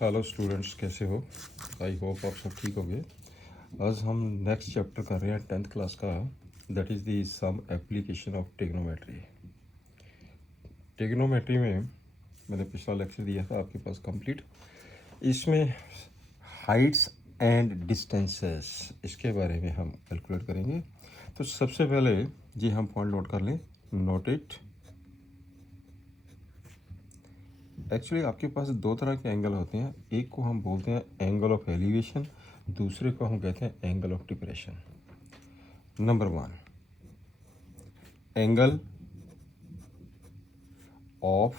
Hello students, कैसे हो? I hope आप सब ठीक होंगे। आज हम नेक्स्ट चैप्टर कर रहे हैं 10th क्लास का, that is the some application of trigonometry. Trigonometry में मैंने पिछला लेक्चर दिया था आपके पास कंप्लीट। इसमें हाइट्स एंड डिस्टेंसेस, इसके बारे में हम कैलकुलेट करेंगे। तो सबसे पहले जी हम पॉइंट नोट कर लें। Note it. एक्चुअली आपके पास दो तरह के एंगल होते हैं। एक को हम बोलते हैं एंगल ऑफ एलिवेशन, दूसरे को हम कहते हैं angle of depression. Number 1, angle of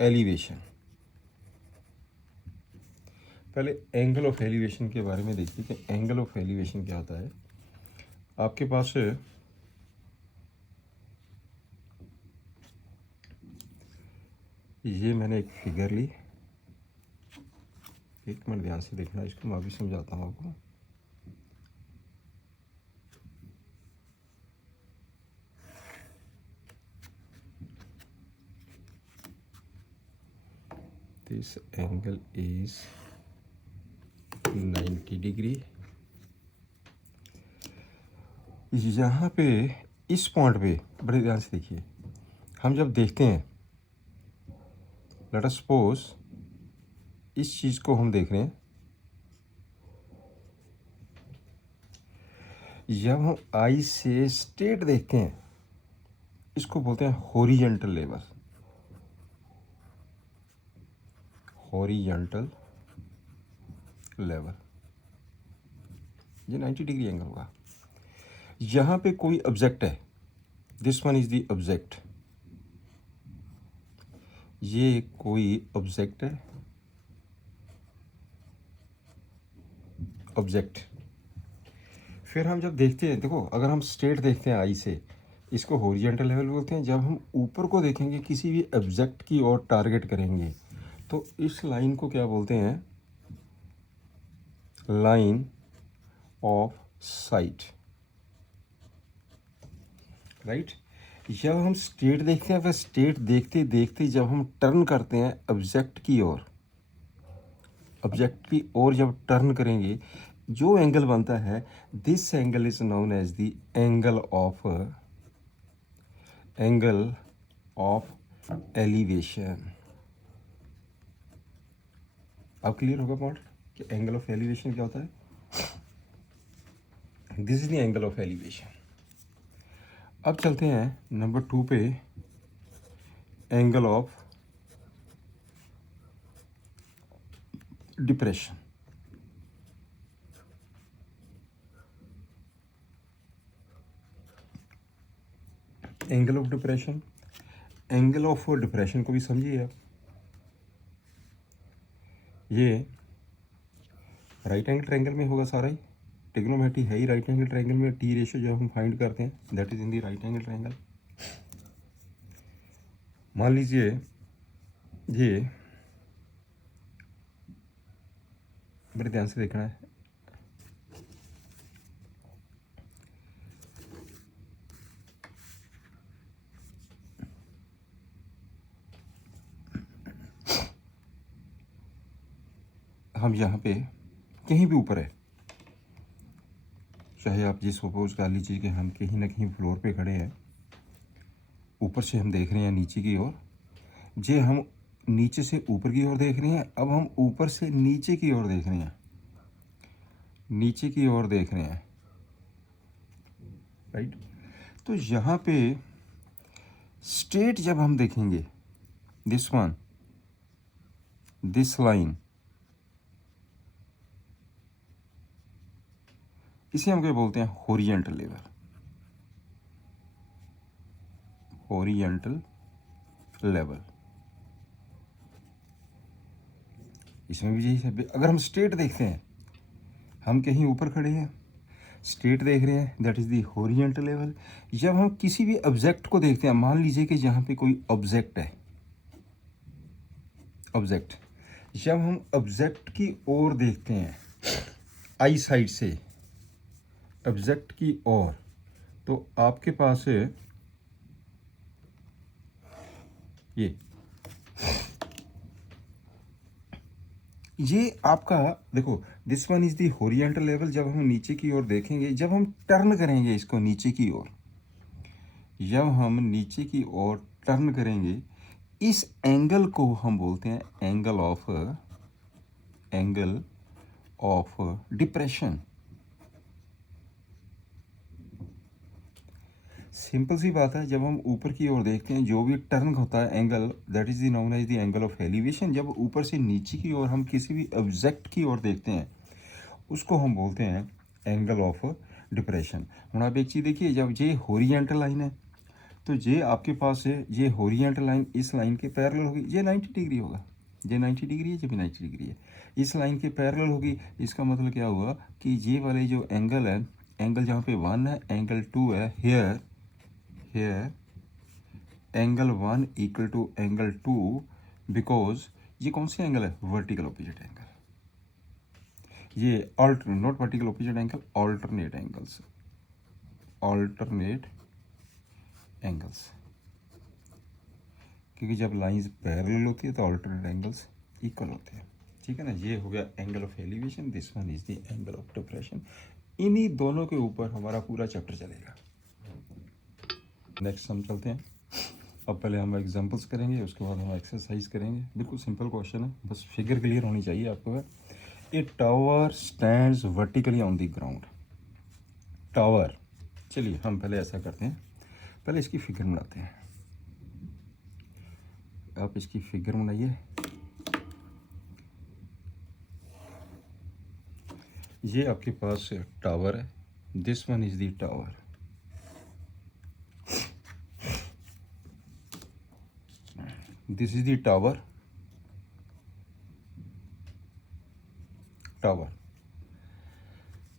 elevation. पहले एंगल ऑफ एलिवेशन के बारे में देखिए कि एंगल ऑफ एलिवेशन क्या होता है। आपके पास ये मैंने एक फिगर ली, एक मिनट ध्यान से देखना, इसको मैं अभी समझाता हूँ आपको। This angle is 90 degree. यहाँ पे इस पॉइंट पे बड़े ध्यान से देखिए, हम जब देखते हैं, लेट अस सपोज इस चीज़ को हम देख रहे हैं, जब हम आई से स्ट्रेट देखते हैं, इसको बोलते हैं हॉरिजॉन्टल लेवल। हॉरिजॉन्टल लेवल, ये 90 डिग्री एंगल होगा। यहाँ पे कोई ऑब्जेक्ट है, this one is the object. ये कोई ऑब्जेक्ट है, ऑब्जेक्ट। फिर हम जब देखते हैं, देखो अगर हम स्ट्रेट देखते हैं आई से, इसको हॉरिजॉन्टल लेवल बोलते हैं। जब हम ऊपर को देखेंगे, किसी भी ऑब्जेक्ट की ओर टारगेट करेंगे, तो इस लाइन को क्या बोलते हैं? Line of site, right. जब हम स्ट्रेट देखते हैं, फिर स्ट्रेट देखते देखते जब हम टर्न करते हैं ऑब्जेक्ट की ओर, ऑब्जेक्ट की ओर जब टर्न करेंगे, जो एंगल बनता है, this angle is known as the angle of elevation. अब क्लियर होगा पॉइंट कि एंगल ऑफ एलिवेशन क्या होता है? This is the angle of elevation. अब चलते हैं नंबर 2 पे, angle of depression. Angle of depression, angle of depression को भी समझिए आप। ये राइट एंगल ट्रायंगल में होगा सारा ही। ट्रिग्नोमेट्री है ही राइट एंगल ट्रायंगल में। टी रेशियो जब हम फाइंड करते हैं, that is in the right angle triangle. मान लीजिए ये, बड़े ध्यान से देखना है, हम यहाँ पे कहीं भी ऊपर है, चाहे आप ये सपोज कर लीजिए कि हम कहीं ना कहीं फ्लोर पे खड़े हैं, ऊपर से हम देख रहे हैं नीचे की ओर। जे हम नीचे से ऊपर की ओर देख रहे हैं, अब हम ऊपर से नीचे की ओर देख रहे हैं, नीचे की ओर देख रहे हैं, राइट। तो यहाँ पे स्ट्रेट जब हम देखेंगे, दिस वन, दिस लाइन, इसे हम क्या बोलते हैं? Horizontal level. हॉरिजॉन्टल लेवल, इसमें भी यही है। अगर हम स्ट्रेट देखते हैं, हम कहीं ऊपर खड़े हैं, स्ट्रेट देख रहे हैं, that is the horizontal level. जब हम किसी भी ऑब्जेक्ट को देखते हैं, मान लीजिए कि यहाँ पे कोई ऑब्जेक्ट है, ऑब्जेक्ट, जब हम ऑब्जेक्ट की ओर देखते हैं आई साइड से ऑब्जेक्ट की ओर, तो आपके पास ये ये आपका देखो, this one is the horizontal level. जब हम नीचे की ओर देखेंगे, जब हम टर्न करेंगे इसको नीचे की ओर, जब हम नीचे की ओर टर्न करेंगे, इस एंगल को हम बोलते हैं एंगल ऑफ डिप्रेशन। सिंपल सी बात है, जब हम ऊपर की ओर देखते हैं जो भी टर्न होता है angle, that is the known as the angle of elevation. जब ऊपर से नीचे की ओर हम किसी भी ऑब्जेक्ट की ओर देखते हैं, उसको हम बोलते हैं एंगल ऑफ डिप्रेशन। अब आप एक चीज़ देखिए, जब ये हॉरिजॉन्टल लाइन है तो ये आपके पास है, ये हॉरिजॉन्टल लाइन इस लाइन के पैरेलल होगी, ये 90 डिग्री होगा, ये 90 डिग्री है, ये भी 90 डिग्री है, इस लाइन के पैरेलल होगी। इसका मतलब क्या हुआ कि ये वाले जो एंगल है, एंगल जहाँ पे 1 है, एंगल 2 है, here angle 1 equal to angle 2, because ये कौन सी एंगल है, वर्टिकल ऑपोजिट एंगल। ये not vertical opposite angle, alternate angles, क्योंकि जब लाइंस पैरेलल होती है तो ऑल्टरनेट एंगल्स इक्वल होते हैं, ठीक है ना। ये हो गया angle of elevation, this one is the angle of depression. इन्हीं दोनों के ऊपर हमारा पूरा चैप्टर चलेगा। नेक्स्ट हम चलते हैं। अब पहले हम एग्जांपल्स करेंगे, उसके बाद हम एक्सरसाइज करेंगे। बिल्कुल सिंपल क्वेश्चन है, बस फिगर क्लियर होनी चाहिए आपको। ए tower stands vertically on the ground. Tower, चलिए हम पहले ऐसा करते हैं, पहले इसकी फिगर बनाते हैं। आप इसकी फिगर बनाइए। ये आपके पास टावर है, this one is the tower. This is the tower.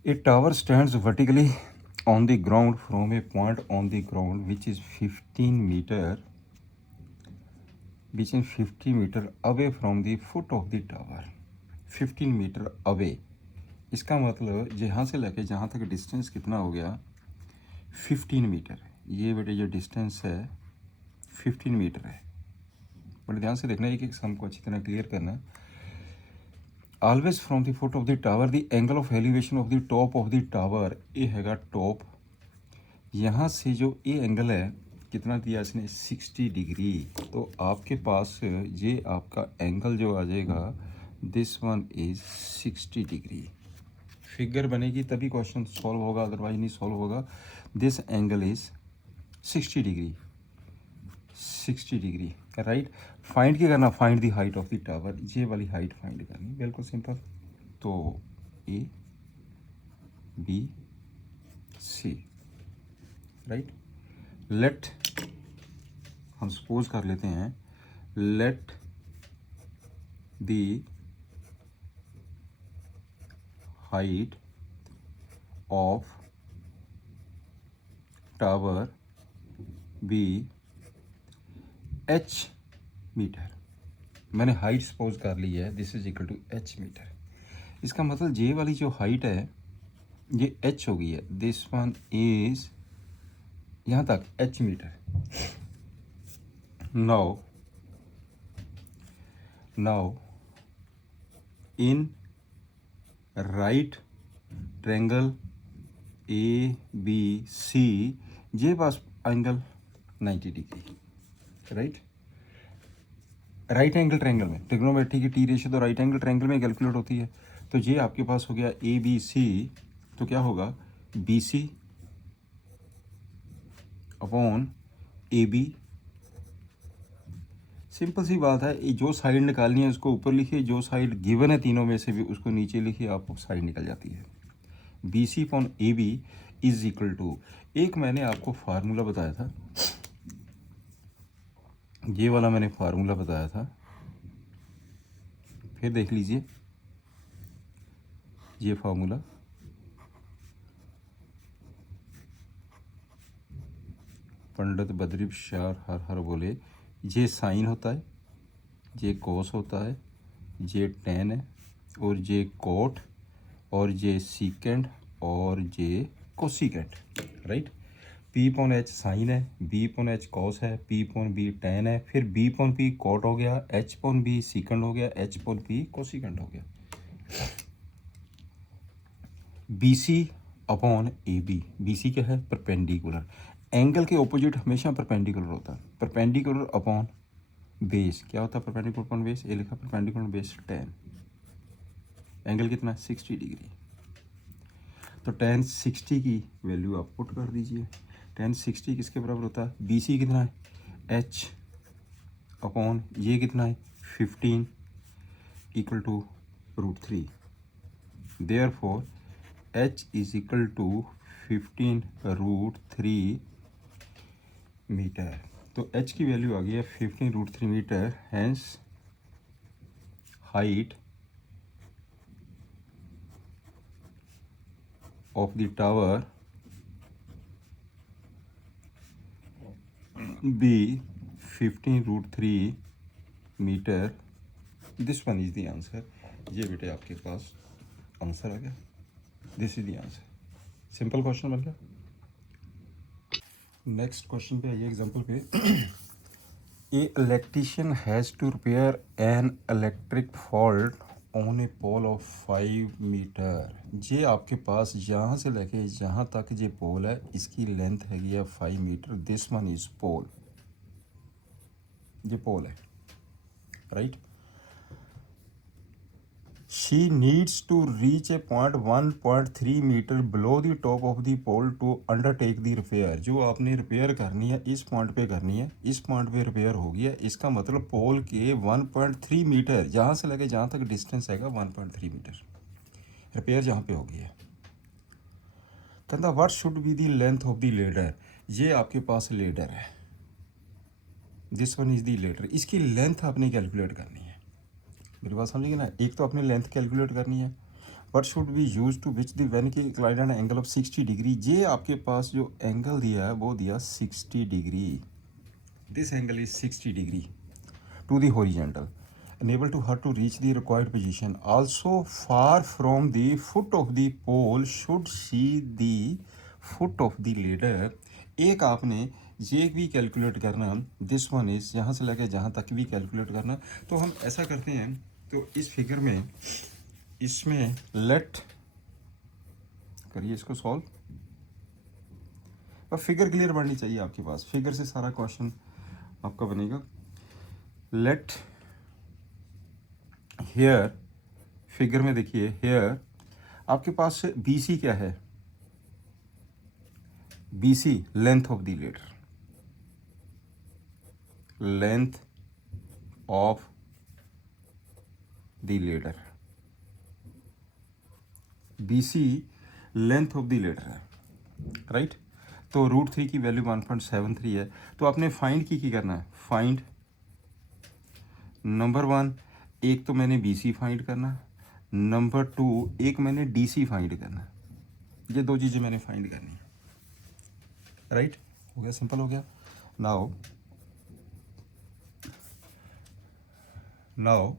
A tower stands vertically on the ground from a point on the ground which is 15 meter away from the foot of the tower. 15 metre away, इसका मतलब जहाँ से लेके जहाँ तक distance कितना हो गया, 15 मीटर। ये बेटे जो डिस्टेंस है 15 मीटर है। बड़े ध्यान से देखना है कि हमको अच्छी तरह क्लियर करना है। Always from the foot of the tower the angle of elevation of the top of the tower, ये हैगा टॉप। यहाँ से जो ये एंगल है कितना दिया इसने, 60 डिग्री। तो आपके पास ये आपका एंगल जो आ जाएगा, this one is 60 degree. Figure बनेगी तभी क्वेश्चन सॉल्व होगा, अदरवाइज नहीं सॉल्व होगा। This angle is 60 degree, 60 degree, right. Find क्या करना, find the height of the tower. ये वाली हाइट फाइंड करनी, बिल्कुल सिंपल। तो A B C, right. Let, हम सपोज कर लेते हैं, let the height of tower be h metre. मैंने हाइट सपोज कर ली है, this is equal to h metre. इसका मतलब ये वाली जो हाइट है ये h हो गई है, दिस वन इज यहाँ तक h metre. Now in right triangle A B C, ये पास angle 90 degree, right. Right angle triangle में ट्रिग्नोमेट्री की टी रेशियो तो राइट एंगल ट्रायंगल में कैलकुलेट होती है। तो ये आपके पास हो गया ए बी सी, तो क्या होगा, B C upon A B. Simple सी बात है, जो साइड निकालनी है उसको ऊपर लिखिए, जो साइड गिवन है तीनों में से भी उसको नीचे लिखिए, आपको साइड निकल जाती है। B C upon A B is equal to, एक मैंने आपको फार्मूला बताया था, ये वाला मैंने फार्मूला बताया था, फिर देख लीजिए ये फार्मूला। पंडित बद्री शार हर हर बोले, ये साइन होता है, ये कोस होता है, ये टेन है, और ये कोट, और ये सीकेंड, और ये cosecant, right. P upon H sine है, बी पॉन एच कॉस है, पी पॉन बी टेन है, फिर बी पॉन पी कोट हो गया, एच पॉन बी सीकेंड हो गया, एच पॉन पी कोसिकेंड हो गया। B C upon A B, B C क्या है, परपेंडिकुलर। एंगल के ऑपोजिट हमेशा परपेंडिकुलर होता है। परपेंडिकुलर अपॉन बेस क्या होता है, परपेंडिकुलर अपॉन बेस, ये लिखा परपेंडिकुलर बेस 10, एंगल कितना है 60 डिग्री। तो tan 60 की वैल्यू आप पुट कर दीजिए। tan 60 किसके बराबर होता है, बी सी कितना है h अपॉन ये कितना है 15 equal to √3। Therefore h is equal to 15 √3 metre. तो h की वैल्यू आ गई है 15 √3 metre. Hence height of the tower be 15 √3 metre. This one is the answer. ये बेटे आपके पास आंसर आ गया, this is the answer. Simple question बन गया। नेक्स्ट क्वेश्चन पे आइए, एग्जांपल पे। A electrician has to repair an electric fault on A pole of 5 metre. ये आपके पास यहाँ से लेके यहाँ तक ये पोल है, इसकी लेंथ हैगी है 5 metre. This one is pole, ये पोल है, right. She needs to reach a point 1.3 metre below the top of the pole to undertake the repair. जो आपने रिपेयर करनी है इस पॉइंट पे करनी है, इस पॉइंट पे रिपेयर होगी है। इसका मतलब पोल के 1.3 मीटर जहाँ से लेके जहाँ तक डिस्टेंस हैगा 1.3 मीटर रिपेयर जहाँ पे होगी है। कहता what should be the length of the ladder. ये आपके पास लेडर है, this one is the ladder. इसकी लेंथ आपने कैलकुलेट करनी है, मेरी बात समझिए ना। एक तो अपनी लेंथ कैलकुलेट करनी है। What should be use to which the when की inclined an angle of 60 degree. ये आपके पास जो एंगल दिया है वो दिया 60 degree. This angle is 60 degree to the horizontal, enable to her to reach the required position. Also far from the foot of the pole should see the foot of the ladder. एक आपने ये भी calculate करना, this one is यहाँ से लेकर जहाँ तक भी कैलकुलेट करना। तो हम ऐसा करते हैं, तो इस फिगर में इसमें लेट करिए इसको सॉल्व। पर फिगर क्लियर बननी चाहिए आपके पास, फिगर से सारा क्वेश्चन आपका बनेगा। लेट हेयर, फिगर में देखिए हेयर आपके पास बी सी क्या है, B C length of the ladder, length of the ladder, B C length of the ladder है, राइट। तो √3 की वैल्यू 1.73 है। तो आपने फाइंड की करना है, फाइंड नंबर 1, एक तो मैंने बी सी फाइंड करना, नंबर 2 एक मैंने डी सी फाइंड करना। ये दो चीज़ें मैंने फाइंड करनी है, राइट। हो गया, सिंपल हो गया। नाउ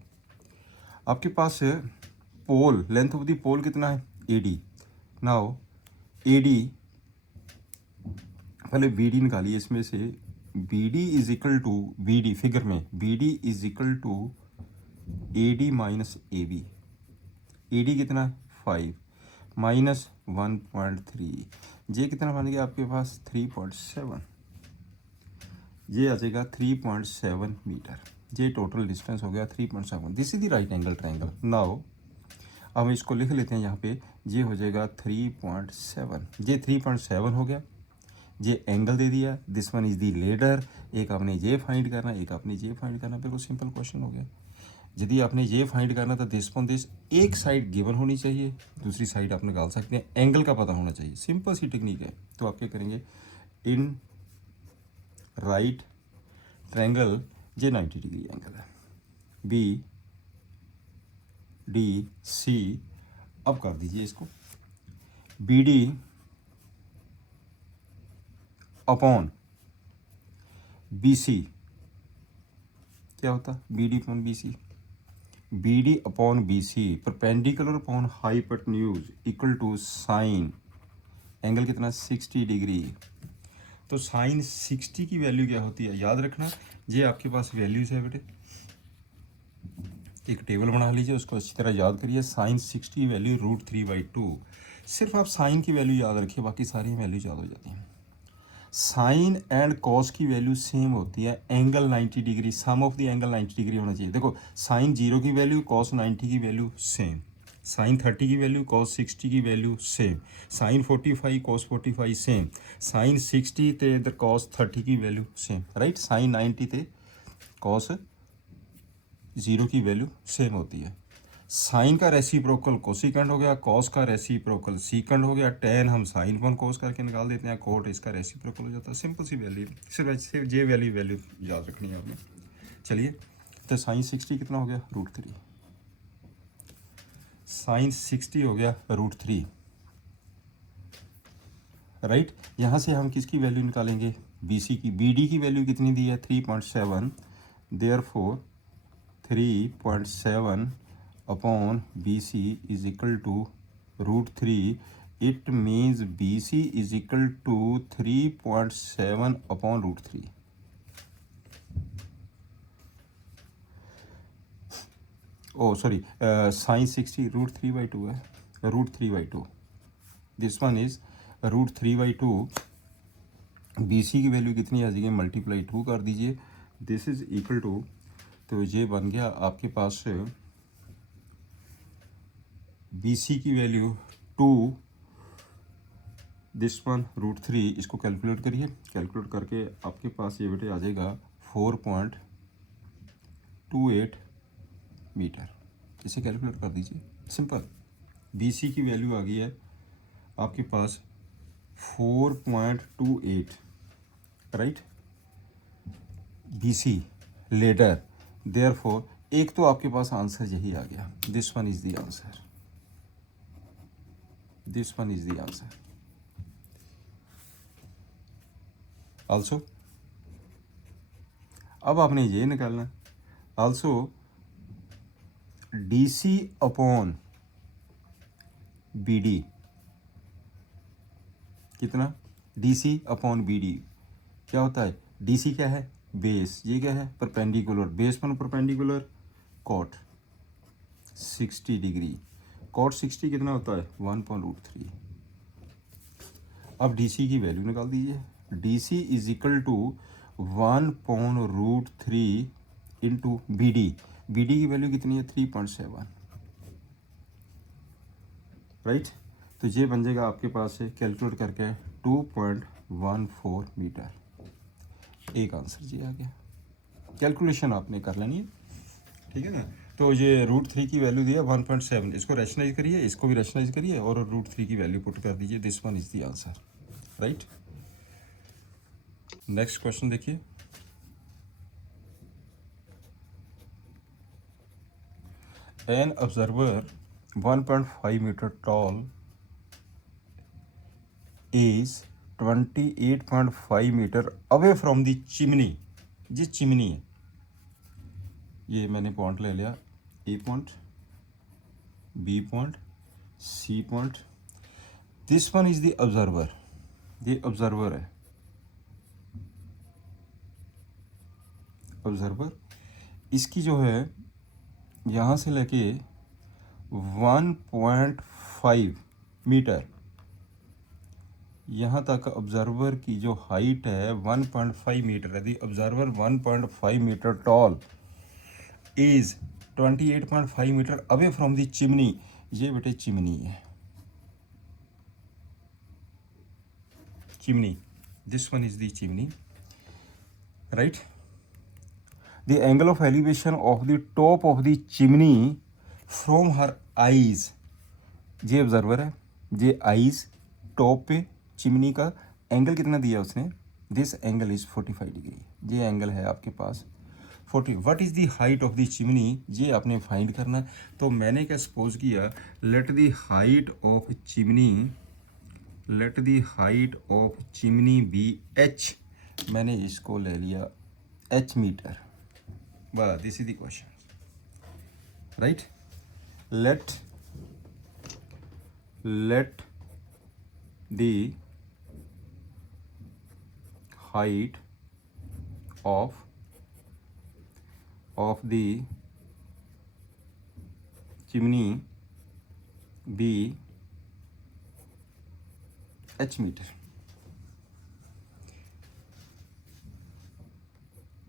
आपके पास pole, length of the pole कितना है AD। नाउ AD पहले BD निकालिए इसमें से। BD is equal to BD, figure में BD is equal to AD minus AB। AD कितना है 5 माइनस 1.3, ये कितना बन गया आपके पास 3.7। ये आ जाएगा 3.7 मीटर। ये टोटल डिस्टेंस हो गया 3.7। This is the right angle triangle. Now अब इसको लिख लेते हैं यहाँ पे, ये हो जाएगा 3.7। ये 3.7 हो गया। ये एंगल दे दिया, this one is the ladder. एक आपने ये फाइंड करना, एक आपने ये फाइंड करना। बिल्कुल सिंपल क्वेश्चन हो गया। यदि आपने ये फाइंड करना तो दिस वन दिस, एक साइड गिवन होनी चाहिए, दूसरी साइड आप निकाल सकते हैं। एंगल का पता होना चाहिए, सिंपल सी टेक्निक है। तो आप क्या करेंगे, इन राइट ट्रायंगल, ये 90 डिग्री एंगल है, BDC। अब कर दीजिए इसको, BD अपॉन BC क्या होता, BD upon BC, BD upon BC perpendicular upon hypotenuse equal to sine angle कितना 60 डिग्री। तो साइन 60 की वैल्यू क्या होती है, याद रखना। ये आपके पास वैल्यूज है बेटे, एक टेबल बना लीजिए, उसको अच्छी तरह याद करिए। Sine 60 value √3/2। सिर्फ आप साइन की वैल्यू याद रखिए, बाकी सारी वैल्यू याद हो जाती हैं। साइन एंड कॉस की वैल्यू सेम होती है। Angle 90 degree, sum of the angle 90 degree होना चाहिए। देखो साइन 0 की वैल्यू, कॉस 90 की वैल्यू सेम। साइन 30 की वैल्यू, कॉस 60 की value same. Sine 45, cos 45 same. Sine 60 ते इधर कॉस 30 की वैल्यू सेम, राइट। साइन 90 ते कॉस 0 की वैल्यू सेम होती है। साइन का रेसिप्रोकल कोसिकेंड हो गया, कॉस का रेसिप्रोकल सीकेंड हो गया, टेन हम साइन वन कोस करके निकाल देते हैं, कोट इसका रेसिप्रोकल हो जाता है। सिंपल सी वैल्यू, सिर्फ ये वैल्यू याद रखनी है आपने। चलिए, तो साइन 60 कितना हो गया, √3। साइन 60 हो गया √3, राइट। यहाँ से हम किसकी वैल्यू निकालेंगे, BC की। BD की वैल्यू कितनी दी है, 3.7। Therefore 3.7 upon BC is equal to √3. It means BC is equal to 3.7 upon √3. Oh, sorry, sin 60 √3/2 है, √3/2. This one is √3/2. BC की वैल्यू कितनी आ जाएगी, मल्टीप्लाई 2 कर दीजिए। दिस इज इक्वल टू, तो ये बन गया आपके पास BC की वैल्यू 2, दिस वन √3। इसको कैलकुलेट करिए, कैलकुलेट करके आपके पास ये बेटे आ जाएगा 4.28 मीटर। इसे कैलकुलेट कर दीजिए, सिंपल। BC की वैल्यू आ गई है आपके पास 4.28, राइट। BC लेटर, देयरफॉर एक तो आपके पास आंसर यही आ गया। This one is the answer, this one is the answer also. अब आपने ये निकालना, आल्सो DC अपॉन BD कितना, DC अपॉन BD क्या होता है। DC क्या है, बेस। ये क्या है, परपेंडिकुलर। बेस पर परपेंडिकुलर, कॉट 60 डिग्री। कॉट 60 कितना होता है, 1.3। अब DC की वैल्यू निकाल दीजिए। DC is equal to 1/√3 into BD। BD की वैल्यू कितनी है, 3.7, राइट। तो ये बन जाएगा आपके पास से कैलकुलेट करके 2.14 मीटर। एक आंसर जी आ गया। कैलकुलेशन आपने कर लेनी है, ठीक है ना। तो ये √3 की वैल्यू दिया 1.7, इसको रैशनलाइज करिए, इसको भी रैशनलाइज करिए और √3 की वैल्यू पुट कर दीजिए। This one is the answer, right. Next question देखिए। An observer 1.5 metre tall is 28.5 metre away from the chimney. ये चिमनी है, ये मैंने पॉइंट ले लिया, A point, B point, C point. This one is the observer, ये observer है, observer. इसकी जो है यहाँ से लेके 1.5 मीटर यहाँ तक ऑब्जर्वर की जो हाइट है 1.5 मीटर है। The observer 1.5 metre tall is 28.5 metre away from the chimney. ये बेटे चिमनी है, chimney. This one is the chimney, right. The angle of elevation of the top of the chimney from her eyes. ये observer है, ये eyes top पे chimney का angle कितना दिया उसने, दिस एंगल इज 45 डिग्री। ये एंगल है आपके पास 40। What is the height of the chimney, ये आपने फाइंड करना। तो मैंने क्या सपोज किया, let the height of chimney, let the height of chimney be h। मैंने इसको ले लिया h मीटर। वाह, this is the question, right. Let the height of the chimney be h metre,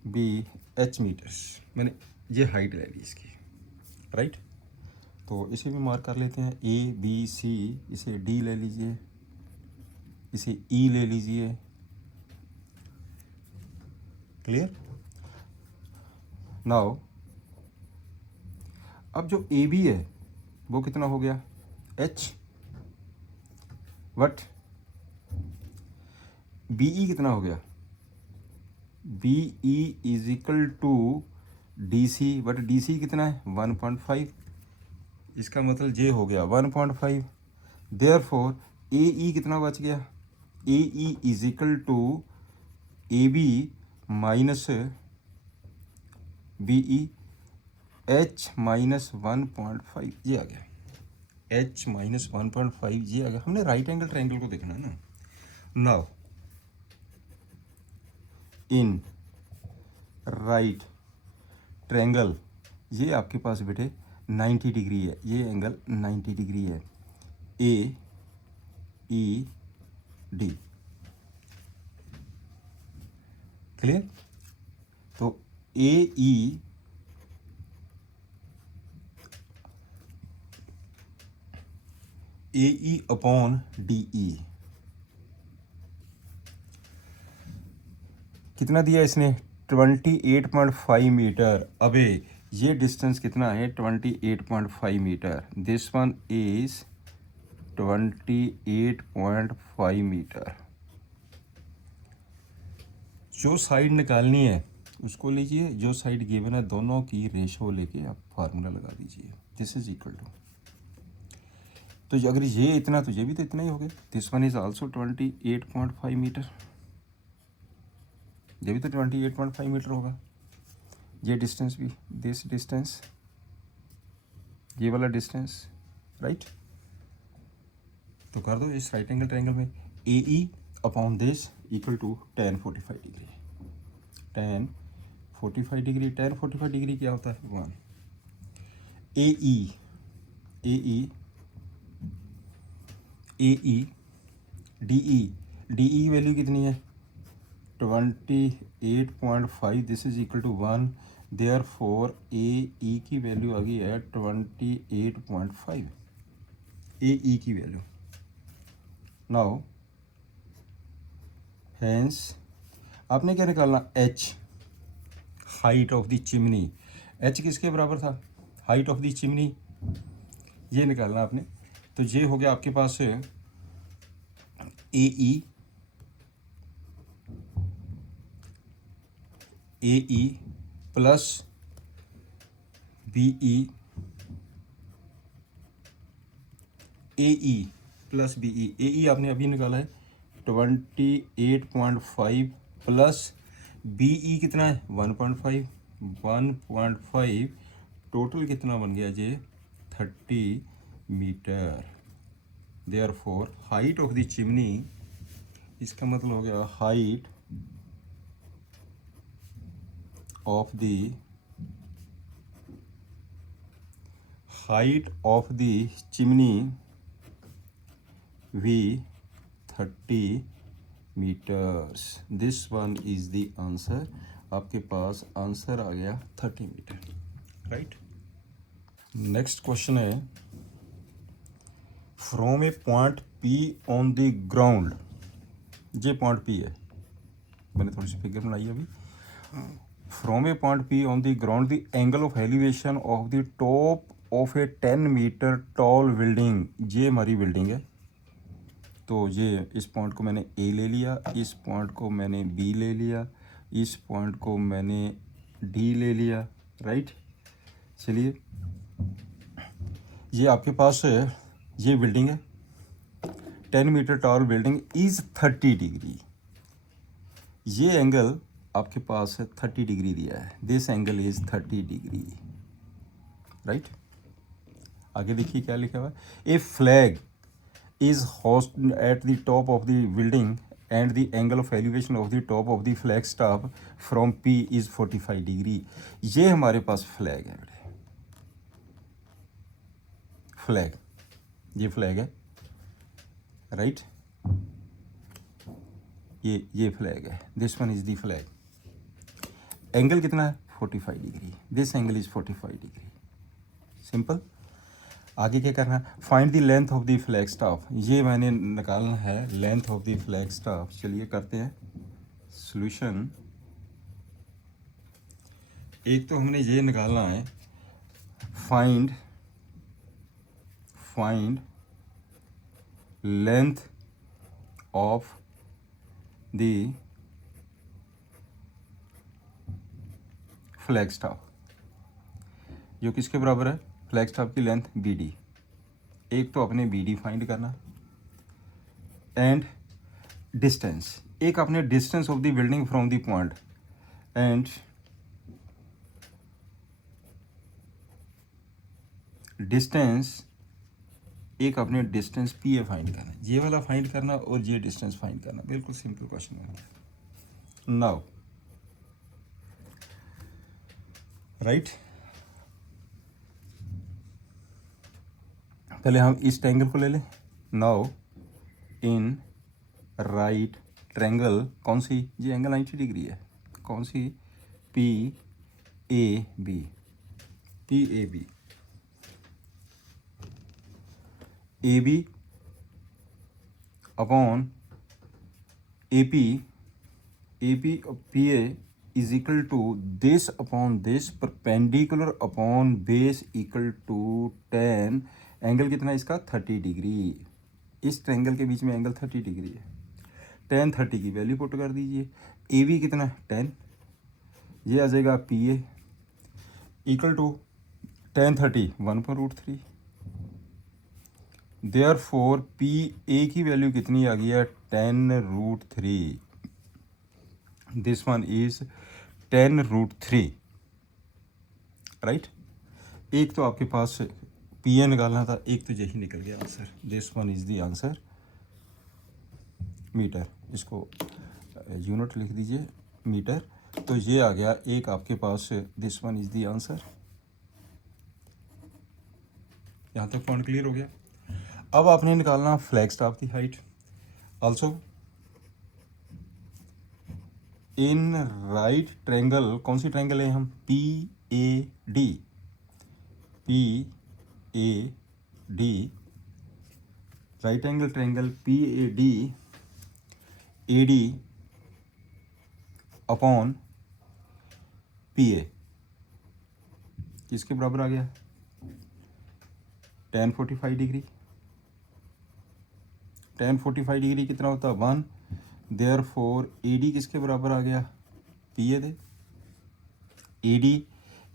be h metres, मैंने ये height ले ली इसकी, right. तो इसे भी मार्क कर लेते हैं, ए बी सी, इसे डी ले लीजिए, इसे ई ले लीजिए, क्लियर। नाउ अब जो ए बी है वो कितना हो गया, एच, वट बी ई कितना हो गया, B E is equal to D C, but D C कितना है 1.5, इसका मतलब जे हो गया 1.5, देयरफॉर ए ई कितना बच गया, A E is equal to A B minus B E, H minus 1.5 ये आ गया, एच माइनस 1.5 ये आ गया। हमने राइट एंगल ट्रायंगल को देखना है ना। नाउ इन राइट ट्रायंगल, ये आपके पास बेटे 90 डिग्री है, ये एंगल 90 डिग्री है, ए ई डी, क्लियर। तो ए ई अपॉन डी ई कितना दिया इसने, 28.5 मीटर। अबे ये डिस्टेंस कितना है, 28.5 metre, this one is 28.5 metre. जो साइड निकालनी है उसको लीजिए, जो साइड गिवन है दोनों की रेशो लेके आप फार्मूला लगा दीजिए, दिस इज इक्वल टू, तो अगर ये इतना तो ये भी तो इतना ही हो गया, this one is also 28.5 metre, ये भी तो 28.5 मीटर होगा, ये डिस्टेंस भी, दिस डिस्टेंस, ये वाला डिस्टेंस, राइट। तो कर दो इस राइट एंगल ट्रायंगल में A E upon this equal to tan 45 degree, tan 45 degree, tan 45 degree क्या होता है 1, ए ई डी ई वैल्यू कितनी है 28.5, this is equal to 1, therefore A E की वैल्यू आ गई है 28.5, ए ई की वैल्यू। नाउ हेंस आपने क्या निकालना, H, height of the chimney, H किसके बराबर था, हाइट ऑफ द चिमनी, ये निकालना आपने। तो ये हो गया आपके पास ए ई प्लस बी ई, ए ई प्लस बी ई, ए ई आपने अभी निकाला है 28.5 प्लस बी ई कितना है 1.5, टोटल कितना बन गया जी 30 metre. Therefore height of the chimney, इसका मतलब हो गया हाइट ऑफ द चिमनी वी 30 metres, this one is the answer. आपके पास आंसर आ गया 30 मीटर, राइट। नेक्स्ट क्वेश्चन है, from a point P on the ground, ये पॉइंट पी है, मैंने थोड़ी सी फिगर बनाई अभी। From a point P on the ground the angle of elevation of the top of a 10 metre tall building, ये हमारी बिल्डिंग है। तो ये इस पॉइंट को मैंने ए ले लिया, इस पॉइंट को मैंने बी ले लिया, इस पॉइंट को मैंने डी ले लिया, राइट। चलिए ये आपके पास ये बिल्डिंग है, 10 metre tall building is 30 degree, ये एंगल आपके पास 30 डिग्री दिया है, this angle is 30 degree, right. आगे देखिए क्या लिखा हुआ है, a flag is hoisted at the top of the building and the angle of elevation of the top of the flag staff from P is 45 degree. ये हमारे पास flag है बेटे, फ्लैग, ये फ्लैग है, राइट, ये फ्लैग है, this one is the flag. Angle कितना है 45 degree, this angle is 45 degree, simple. आगे क्या करना है, find the length of the flag staff, ये मैंने निकालना है length of the flag staff. चलिए करते हैं सॉल्यूशन। एक तो हमने ये निकालना है find length of the flag staff, जो किसके बराबर है, फ्लैग स्टाफ की लेंथ BD। एक तो अपने BD फाइंड करना, एंड डिस्टेंस, एक अपने distance of the building from the point, and distance, एक अपने डिस्टेंस PA फाइंड करना, ये वाला फाइंड करना और ये डिस्टेंस फाइंड करना, बिल्कुल सिंपल क्वेश्चन है। नाउ राइट, पहले हम इस ट्रायंगल को ले लें। नाउ इन राइट ट्रायंगल, कौन सी, ये एंगल 90 डिग्री है, कौन सी, PAB, AB upon AP PA is equal to this upon this perpendicular upon base equal to tan, angle कितना है इसका 30 डिग्री, इस ट्रायंगल के बीच में एंगल 30 डिग्री है, tan 30 की वैल्यू पुट कर दीजिए। AB कितना है 10, ये आ जाएगा PA equal to tan 30 1/√3, therefore PA की वैल्यू कितनी आ गई है 10√3, दिस वन इज 10√3, राइट। एक तो आपके पास PA निकालना था, एक तो यही निकल गया answer, this one is the answer, metre, इसको यूनिट लिख दीजिए मीटर, तो ये आ गया एक आपके पास, this one is the answer. यहाँ तक पॉइंट क्लियर हो गया। अब आपने निकालना फ्लैग स्टाफ की height, also in right triangle, कौन सी ट्रायंगल है हम, PAD right angle triangle PAD, AD upon PA किसके बराबर आ गया, tan 45 डिग्री, tan 45 डिग्री कितना होता है 1, देयरफॉर AD किसके बराबर आ गया, PA दे, AD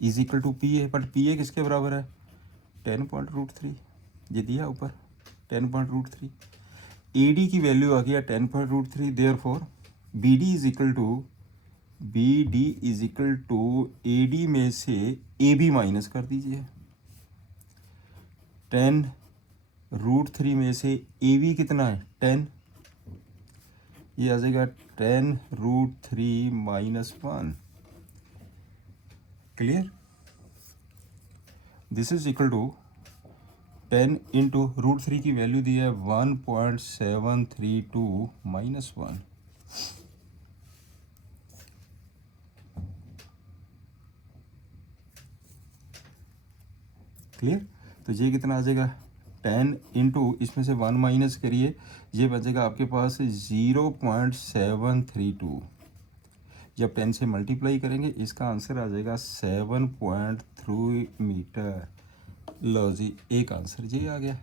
is equal to PA, but PA किसके बराबर है 10.√3, ये दिया ऊपर 10.√3, AD की वैल्यू आ गया 10.√3, therefore BD is equal to AD में से AB माइनस कर दीजिए, 10√3 में से AB कितना है 10, ये आ जाएगा 10√3 minus 1, clear, this is equal to 10 into √3 की वैल्यू दी है 1.732 माइनस 1, क्लियर। तो ये कितना आ जाएगा 10 इंटू, इसमें से 1 माइनस करिए, ये बचेगा आपके पास 0.732, जब 10 से मल्टीप्लाई करेंगे इसका आंसर आ जाएगा 7.3 मीटर। लो जी, एक आंसर ये आ गया,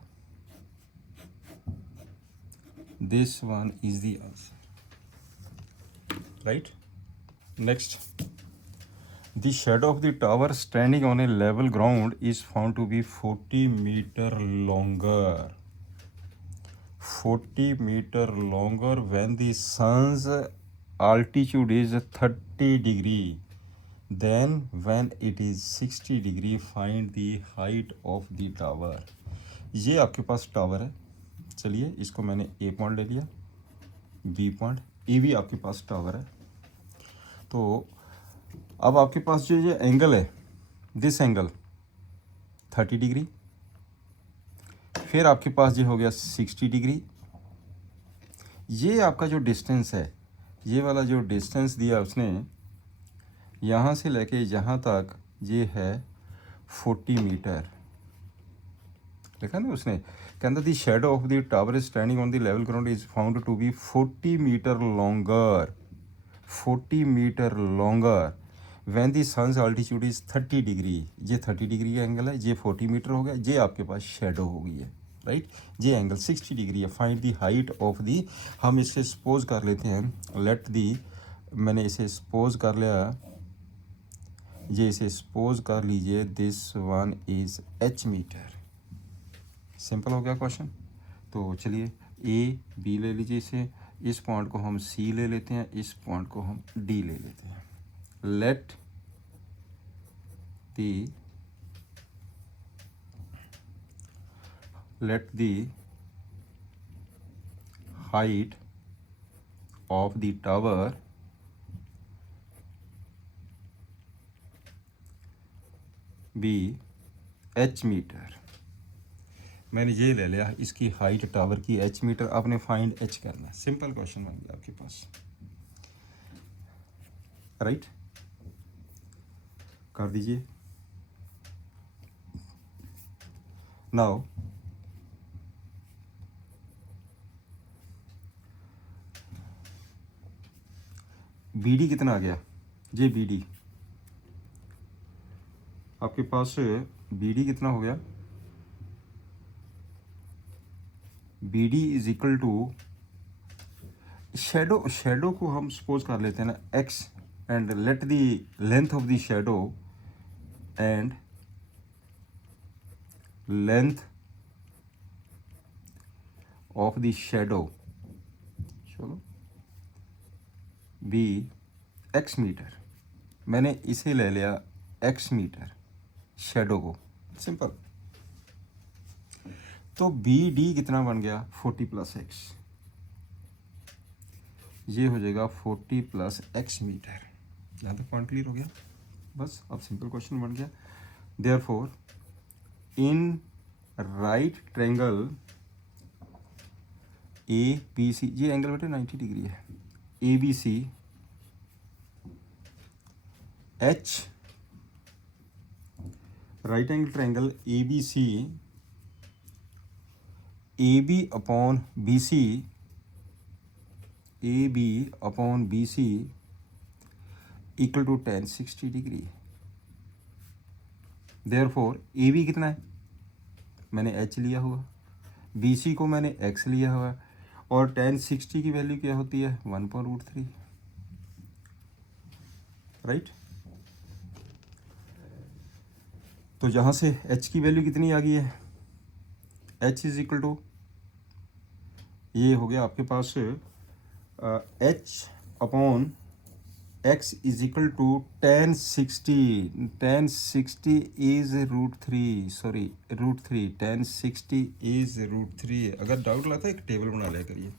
this one is the answer, right. Next, the shadow of the tower standing on a level ground is found to be 40 meter longer, 40 meter longer when the sun's altitude is 30 degree, then when it is 60 degree find the height of the tower। ये आपके पास tower है, चलिए इसको मैंने A point ले लिया, B point, A भी आपके पास टावर है, तो अब आपके पास जो ये एंगल है, दिस एंगल 30 डिग्री, फिर आपके पास ये हो गया 60 डिग्री। ये आपका जो डिस्टेंस है, ये वाला जो डिस्टेंस दिया उसने यहाँ से लेके यहाँ तक, ये है 40 मीटर। देखा ना उसने, कहता the shadow of the tower standing on the level ground is found to be 40 metre longer, 40 metre longer when the sun's altitude is 30 degree. ये 30 डिग्री का एंगल है, ये 40 मीटर हो गया, ये आपके पास शेडो हो गई है, राइट। ये एंगल 60 डिग्री है। Find the height of the, हम इसे सपोज कर लेते हैं, लेट दी, मैंने इसे सपोज कर लिया, ये इसे सपोज कर लीजिए, this one is h metre. Simple हो गया क्वेश्चन। तो चलिए ए बी ले लीजिए इसे, इस पॉइंट को हम सी ले लेते हैं, इस पॉइंट को हम डी ले लेते हैं। Let the height of the tower be h metre. मैंने ये ले लिया, इसकी हाइट टावर की h मीटर, आपने फाइंड h करना है। सिंपल क्वेश्चन बन गया आपके पास, राइट। कर दीजिए। नाउ BD कितना आ गया, ये BD आपके पास, BD कितना हो गया, BD is equal to shadow को हम सपोज कर लेते हैं ना x, and let the length of the shadow and length of the shadow, चलो बी x मीटर। मैंने इसे ले लिया x मीटर शेडो को, सिंपल। तो BD कितना बन गया, 40 प्लस x, ये हो जाएगा 40 प्लस x मीटर। यहाँ तक पॉइंट क्लियर हो गया, बस अब सिंपल क्वेश्चन बन गया। Therefore in right triangle ABC, ये एंगल बेटे 90 डिग्री है, ABC H, right angle triangle ABC AB upon BC, AB upon BC equal to tan 60 degree. Therefore AB कितना है, मैंने H लिया हुआ, BC को मैंने X लिया हुआ, और tan 60 की वैल्यू क्या होती है, 1/√3, राइट। तो यहाँ से H की वैल्यू कितनी आ गई है, H इज इक्वल टू, ये हो गया आपके पास H upon x is equal to tan 60 is √3, sorry √3, tan 60 is √3। अगर डाउट लगता है एक टेबल बना लिया करिए,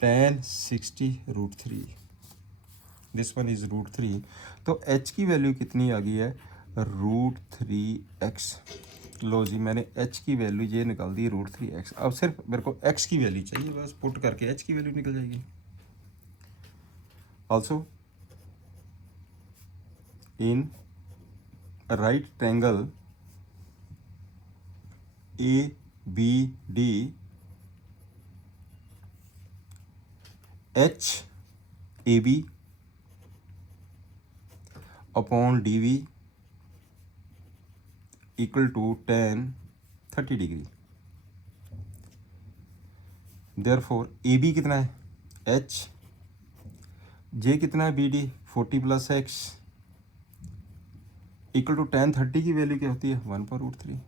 tan 60 √3, दिस वन इज √3। तो h की वैल्यू कितनी आ गई है, √3x। लो जी, मैंने h की वैल्यू ये निकाल दी √3x। अब सिर्फ मेरे को x की वैल्यू चाहिए, बस पुट करके h की वैल्यू निकल जाएगी। Also in right triangle ABD H AB upon DV equal to tan 30 degree. Therefore AB कितना है, H, J कितना है, BD 40 plus x equal to tan 30 की वैल्यू क्या होती है, 1/√3,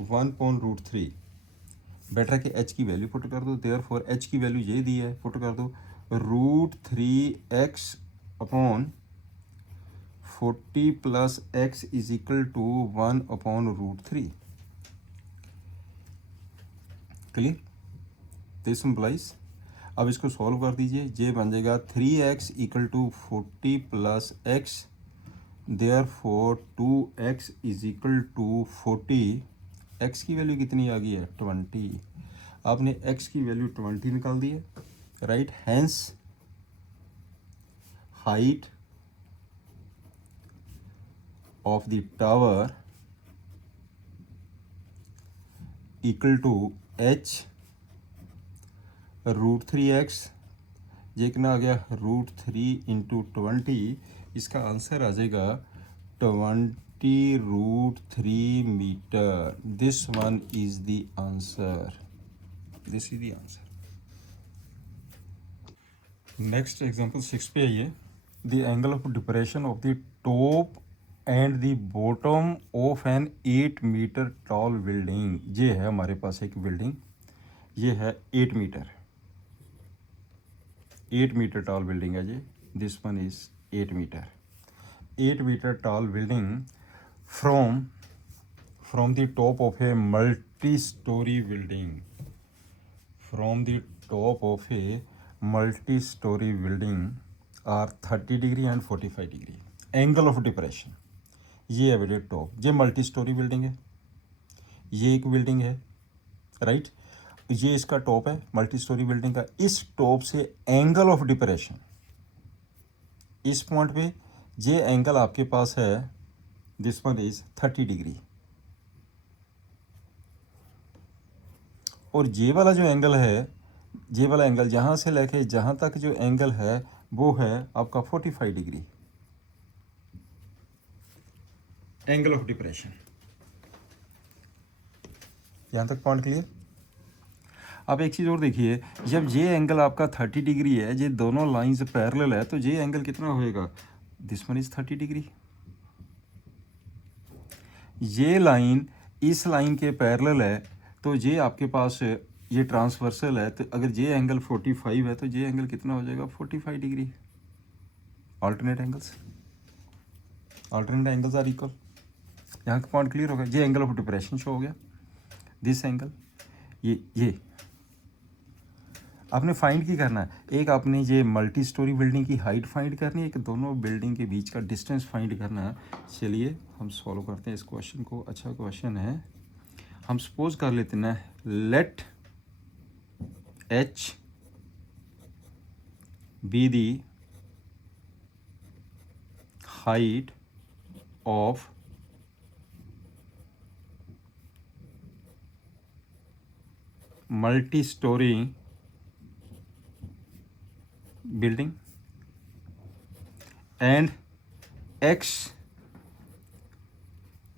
1/√3। बेटर कि h की वैल्यू पुट कर दो, देयरफॉर h की वैल्यू ये दी है, पुट कर दो √3x upon 40 plus x is equal to 1/√3। Clear, this implies. अब इसको सॉल्व कर दीजिए, ये बन जाएगा 3x equal to 40 plus x, देयरफॉर 2x is equal to 40 x की वैल्यू कितनी आ गई है 20, आपने x की वैल्यू 20 निकाल दी है, राइट। Hence height of the tower equal to h √3x, ये कितना आ गया √3 इंटू 20, इसका आंसर आ जाएगा 20√3 metre. This one is the answer, this is the answer. Next example 6 पे आइए। The angle of depression of the top and the bottom of an 8 metre tall building. ये है हमारे पास एक बिल्डिंग, ये है 8 मीटर, 8 मीटर टॉल बिल्डिंग है ये। दिस वन इज 8 metre, 8 metre tall building from the top of a multi-story building, from the top of a multi-story building are 30 degree and 45 degree angle of depression। ये है बेटे top, ये multi storey building है, ये एक बिल्डिंग है, right. ये इसका टॉप है मल्टी स्टोरी बिल्डिंग का। इस टॉप से एंगल ऑफ डिप्रेशन, इस पॉइंट पे ये एंगल आपके पास है, दिस वन इज 30 डिग्री। और ये वाला जो एंगल है, ये वाला एंगल जहाँ से लेके जहाँ तक जो एंगल है वो है आपका 45 डिग्री एंगल ऑफ डिप्रेशन। यहाँ तक पॉइंट क्लियर। अब एक चीज़ और देखिए, जब ये एंगल आपका 30 डिग्री है, ये दोनों लाइंस पैरेलल है, तो ये एंगल कितना होएगा, दिस वन इज 30 डिग्री। ये लाइन इस लाइन के पैरेलल है, तो ये आपके पास ये ट्रांसवर्सल है, तो अगर ये एंगल 45 है तो ये एंगल कितना हो जाएगा 45 degree. Alternate angles are equal. यहाँ का पॉइंट क्लियर हो गया। ये एंगल ऑफ डिप्रेशन शो हो गया, दिस एंगल। ये आपने फाइंड की करना है, एक आपने ये मल्टी स्टोरी बिल्डिंग की हाइट फाइंड करनी है, एक दोनों बिल्डिंग के बीच का डिस्टेंस फाइंड करना है। चलिए हम सॉल्व करते हैं इस क्वेश्चन को। अच्छा क्वेश्चन है। हम सपोज कर लेते हैं, let h be the height of multi storey building and x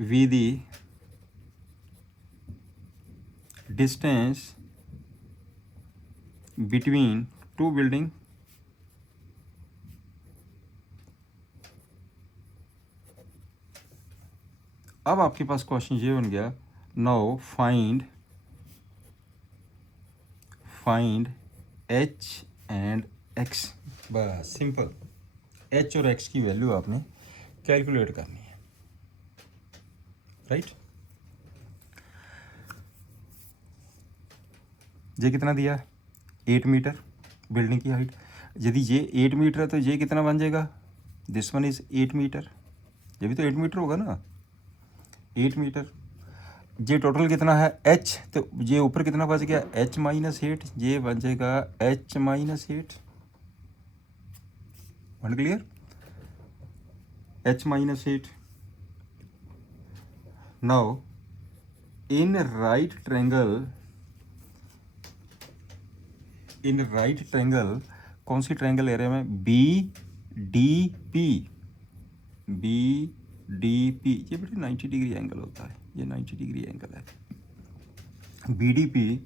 v the distance between two building। अब आपके पास क्वेश्चन ये बन गया, now find h and x। बस सिंपल, h और x की वैल्यू आपने कैलकुलेट करनी है, राइट। ये कितना दिया, 8 मीटर बिल्डिंग की हाइट। यदि ये 8 मीटर है तो ये कितना बन जाएगा, दिस वन इज 8 मीटर। ये भी तो 8 मीटर होगा ना, 8 मीटर। ये टोटल कितना है h, तो ये ऊपर कितना बच गया h माइनस 8, ये बन जाएगा h minus 8। One clear, h minus 8। Now in right triangle, कौन सी ट्रायंगल एरिया में, BDP। ये बेटे 90 डिग्री एंगल होता है, ये 90 डिग्री एंगल है। BDP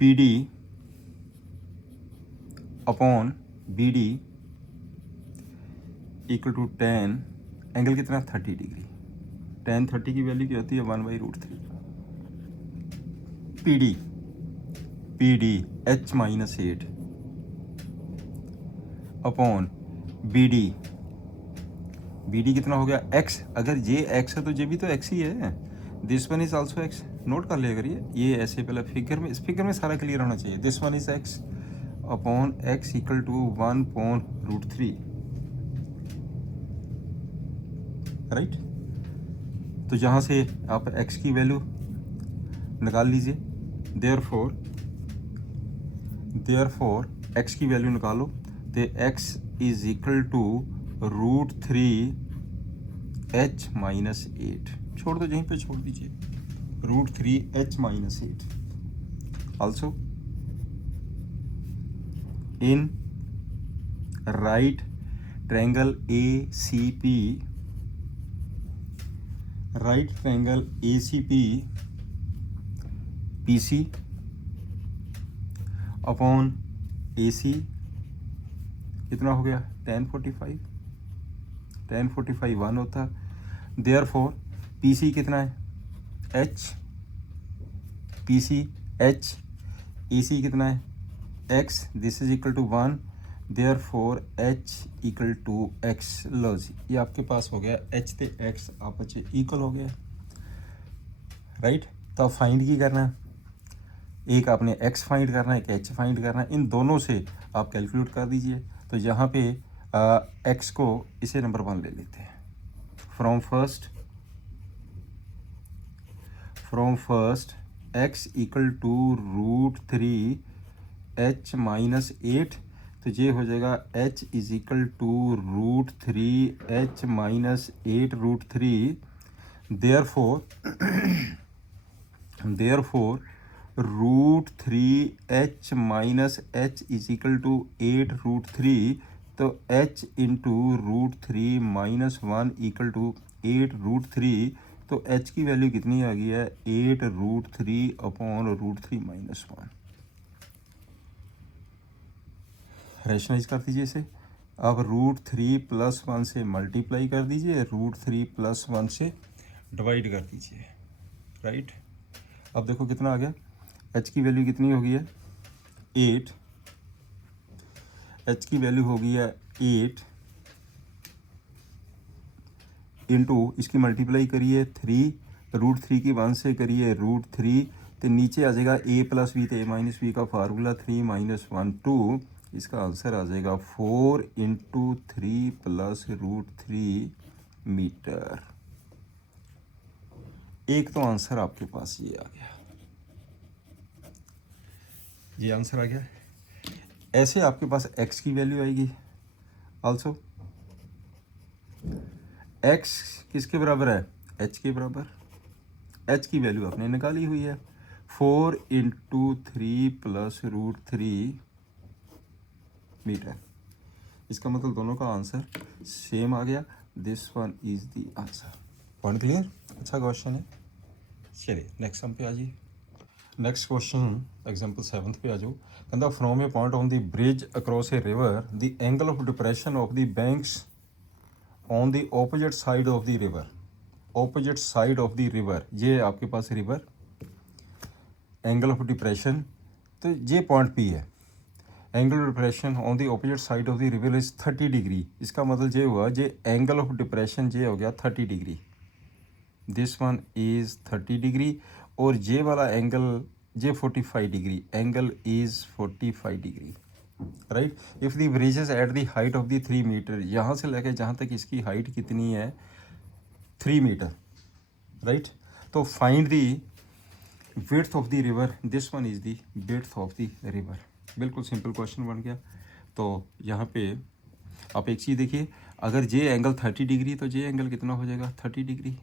PD upon BD equal to 10, angle कितना 30 डिग्री। tan 30 की वैल्यू क्या होती है 1/√3। PD h minus 8 upon BD कितना हो गया x। अगर ये x है तो ये भी तो x ही है, this one is also x। Note कर लिया करिए, ये ऐसे पहले फिगर में, इस फिगर में सारा क्लियर होना चाहिए। This one is x upon x equal to 1/√3, right. तो यहाँ से आप x की वैल्यू निकाल लीजिए। देयरफॉर x की वैल्यू निकालो तो x is equal to √3h-8, छोड़ दो यहीं पे, छोड़ दीजिए, √3h-8 also in right triangle ACP PC upon AC कितना हो गया, tan 45 1 होता। देयरफॉर PC कितना है, H, AC कितना है, x, this is equal to 1, therefore h equal to x। लो जी, ये आपके पास हो गया h ते x आपस में इक्वल हो गया, राइट। तो अब फाइंड की करना है, एक आपने x फाइंड करना है, एक h फाइंड करना है, इन दोनों से आप कैलकुलेट कर दीजिए। तो यहाँ पे x को इसे नंबर 1 ले लेते हैं। From first x equal to √3h-8, तो ये हो जाएगा h is equal to √3h-8 √3। Therefore √3h-h is equal to 8 √3, तो h इंटू √3-1 इक्वल टू 8 √3, तो h की वैल्यू कितनी आ गई है, 8 √3 अपॉन √3-1। रैशनलाइज कर दीजिए इसे। अब √3+1 से मल्टीप्लाई कर दीजिए, √3+1 से डिवाइड कर दीजिए, राइट। अब देखो कितना आ गया, h की वैल्यू कितनी हो गई है, 8, h की वैल्यू हो गई है 8 इंटू इसकी मल्टीप्लाई करिए 3, √3 की 1 से करिए √3, तो नीचे आ जाएगा a + b, तो a - b का फार्मूला 3 - 1 2, इसका आंसर आ जाएगा 4 × 3 + √3 मीटर। एक तो आंसर आपके पास ये आ गया, ये आंसर आ गया। ऐसे आपके पास x की वैल्यू आएगी आल्सो, x किसके बराबर है, h के बराबर। h की वैल्यू आपने निकाली हुई है, 4 × 3 + √3 मीटर। इसका मतलब दोनों का आंसर सेम आ गया। This one is the answer. Point clear, अच्छा क्वेश्चन है। चलिए नेक्स्ट सम पे आ जाइए। नेक्स्ट क्वेश्चन एग्जाम्पल 7 पे आ जाओ। कहता from a point on the bridge across a river the angle of depression of the banks on the opposite side of the river, opposite side of the river, ये आपके पास river, angle of depression, तो ये point P है। Angle of depression on the opposite side of the river is 30 degree. इसका मतलब ये हुआ, ये एंगल ऑफ डिप्रेशन ये हो गया 30 degree, this one is 30 degree, और ये वाला एंगल ये 45 degree, angle is 45 degree, right. If the bridge is at the height of the 3 metre, यहाँ से लेकर जहाँ तक इसकी हाइट कितनी है, 3 मीटर, राइट। तो find the width of the river, this one is the width of the river. बिल्कुल सिंपल क्वेश्चन बन गया। तो यहाँ पे आप एक चीज़ देखिए, अगर ये एंगल 30 डिग्री, तो ये एंगल कितना हो जाएगा, 30 डिग्री,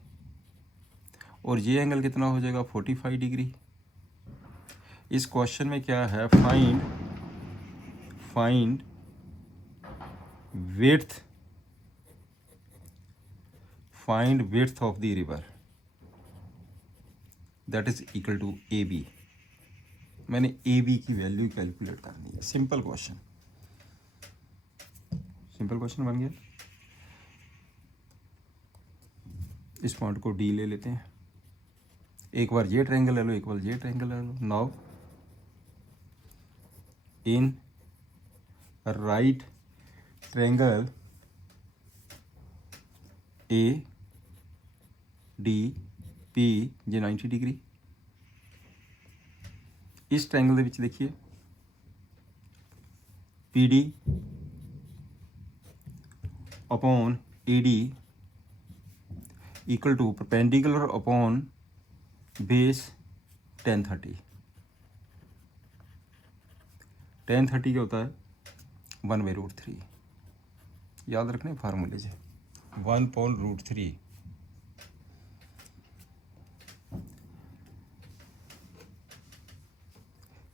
और ये एंगल कितना हो जाएगा, 45 डिग्री। इस क्वेश्चन में क्या है, find width of the river that is equal to AB। मैंने AB की वैल्यू कैलकुलेट करनी है। सिंपल क्वेश्चन बन गया। इस पॉइंट को D ले लेते हैं, एक बार ये ट्रायंगल ले लो, एक बार ये ट्रायंगल ले लो। Now in right triangle ADP ये 90 डिग्री। इस ट्रायंगल ਦੇ ਵਿੱਚ देखिए PD upon AD equal to perpendicular upon base tan 30। tan 30 क्या होता है 1/√3। याद रखने फार्मूले से 1/√3।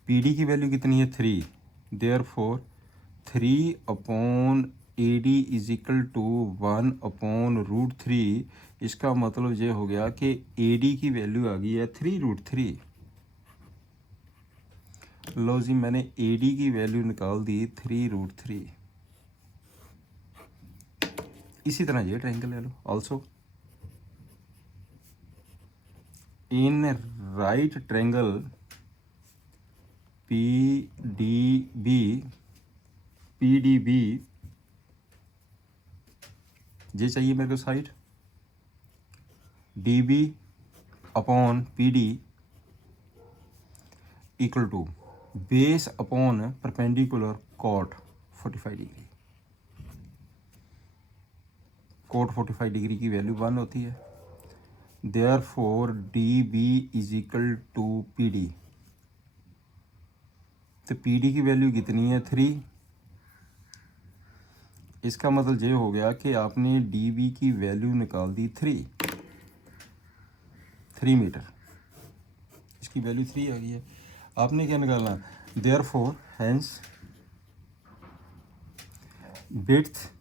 PD की वैल्यू कितनी है 3, therefore 3/AD is equal to 1/√3। इसका मतलब ये हो गया कि AD की वैल्यू आ गई है 3√3। लो जी, मैंने AD की वैल्यू निकाल दी 3√3। इसी तरह ये ट्रायंगल ले लो also in right triangle PDB ये चाहिए मेरे को side DB upon PD equal to base upon perpendicular cot 45 degree. Cot 45 degree की वैल्यू 1 होती है, therefore DB is equal to PD। तो PD की वैल्यू कितनी है 3। इसका मतलब ये हो गया कि आपने DB की वैल्यू निकाल दी 3 मीटर। इसकी वैल्यू 3 आ गई है। आपने क्या निकालना, therefore hence width